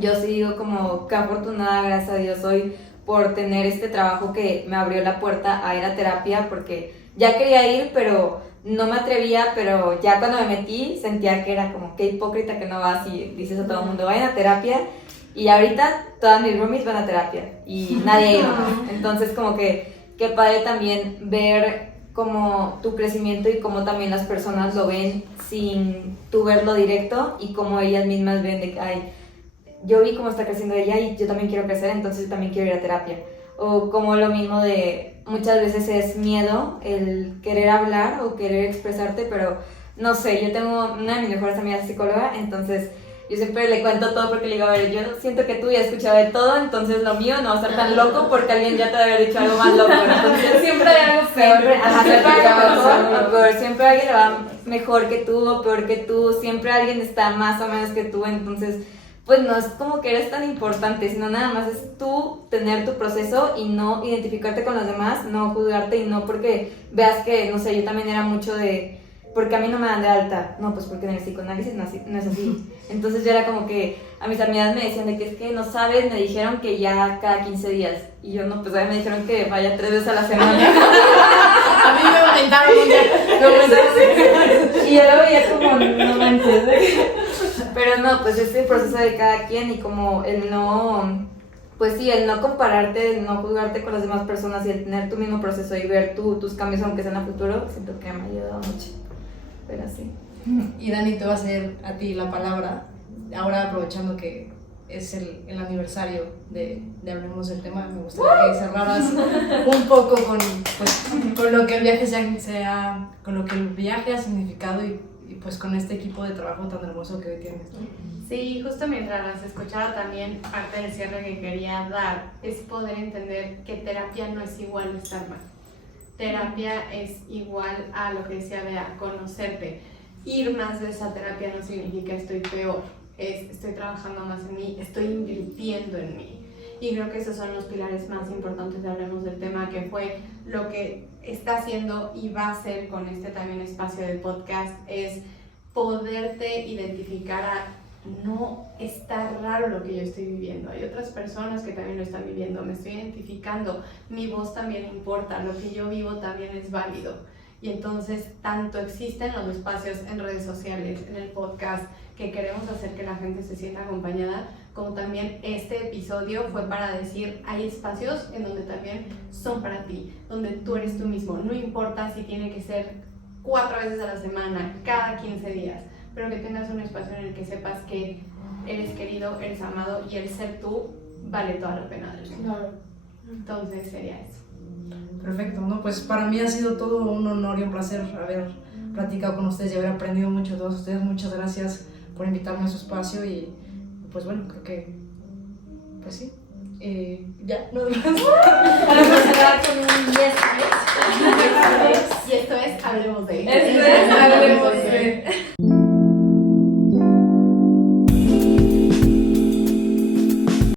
yo sí digo como qué afortunada, gracias a Dios, soy por tener este trabajo que me abrió la puerta a ir a terapia, porque ya quería ir, pero no me atrevía, pero ya cuando me metí sentía que era como qué hipócrita que no vas y dices a todo el mundo vayan a terapia, y ahorita todas mis roomies van a terapia y nadie ha ido. Entonces como que qué padre también ver como tu crecimiento y cómo también las personas lo ven sin tú verlo directo, y cómo ellas mismas ven de que ay, yo vi cómo está creciendo ella y yo también quiero crecer, entonces yo también quiero ir a terapia. O como lo mismo de muchas veces es miedo el querer hablar o querer expresarte, pero no sé, yo tengo una de mis mejores amigas psicóloga, entonces yo siempre le cuento todo porque le digo, a ver, yo siento que tú ya has escuchado de todo, entonces lo mío no va a ser tan loco porque alguien ya te debe haber dicho algo más loco. Entonces siempre hay algo peor, siempre alguien le va mejor que tú o peor que tú, siempre alguien está más o menos que tú, entonces pues no es como que eres tan importante, sino nada más es tú tener tu proceso y no identificarte con los demás, no juzgarte, y no porque veas que, no sé, yo también era mucho de porque a mí no me dan de alta, no, pues porque en el psicoanálisis no es así. Entonces yo era como que a mis amigas me decían de que es que no sabes, me dijeron que ya cada 15 días, y yo no, pues a mí me dijeron que vaya 3 veces a la semana. A mí me aumentaron un día. Y yo lo veía como, no manches. Pero no, pues es el proceso de cada quien, y como el no, pues sí, el no compararte, el no juzgarte con las demás personas y el tener tu mismo proceso y ver tus cambios aunque sean a futuro, siento que me ha ayudado mucho. Pero sí. Y Dani, te va a hacer a ti la palabra, ahora aprovechando que es el aniversario de Hablemos del Tema. Me gustaría que cerraras un poco con lo que el viaje con lo que el viaje ha significado y pues con este equipo de trabajo tan hermoso que hoy tienes, ¿no? Sí, justo mientras las escuchaba también, parte del cierre que quería dar es poder entender que terapia no es igual a estar mal. Terapia es igual a lo que decía Bea, conocerte. Ir más de esa terapia no significa estoy peor, estoy trabajando más en mí, estoy invirtiendo en mí. Y creo que esos son los pilares más importantes de Hablemos del Tema, que fue lo que está haciendo y va a ser con este también espacio de podcast, es poderte identificar a no está raro lo que yo estoy viviendo. Hay otras personas que también lo están viviendo, me estoy identificando, mi voz también importa, lo que yo vivo también es válido. Y entonces tanto existen los espacios en redes sociales, en el podcast, que queremos hacer que la gente se sienta acompañada, como también este episodio fue para decir, hay espacios en donde también son para ti, donde tú eres tú mismo, no importa si tiene que ser 4 veces a la semana, cada 15 días, pero que tengas un espacio en el que sepas que eres querido, eres amado y el ser tú vale toda la pena del mundo. Claro. Entonces sería eso. Perfecto, ¿no? Pues para mí ha sido todo un honor y un placer haber platicado con ustedes y haber aprendido mucho de todos ustedes. Muchas gracias por invitarme a su espacio y pues bueno, creo que pues sí, ya, no más. Vamos a cerrar con un 10 y esto es Hablemos de. Hablemos de.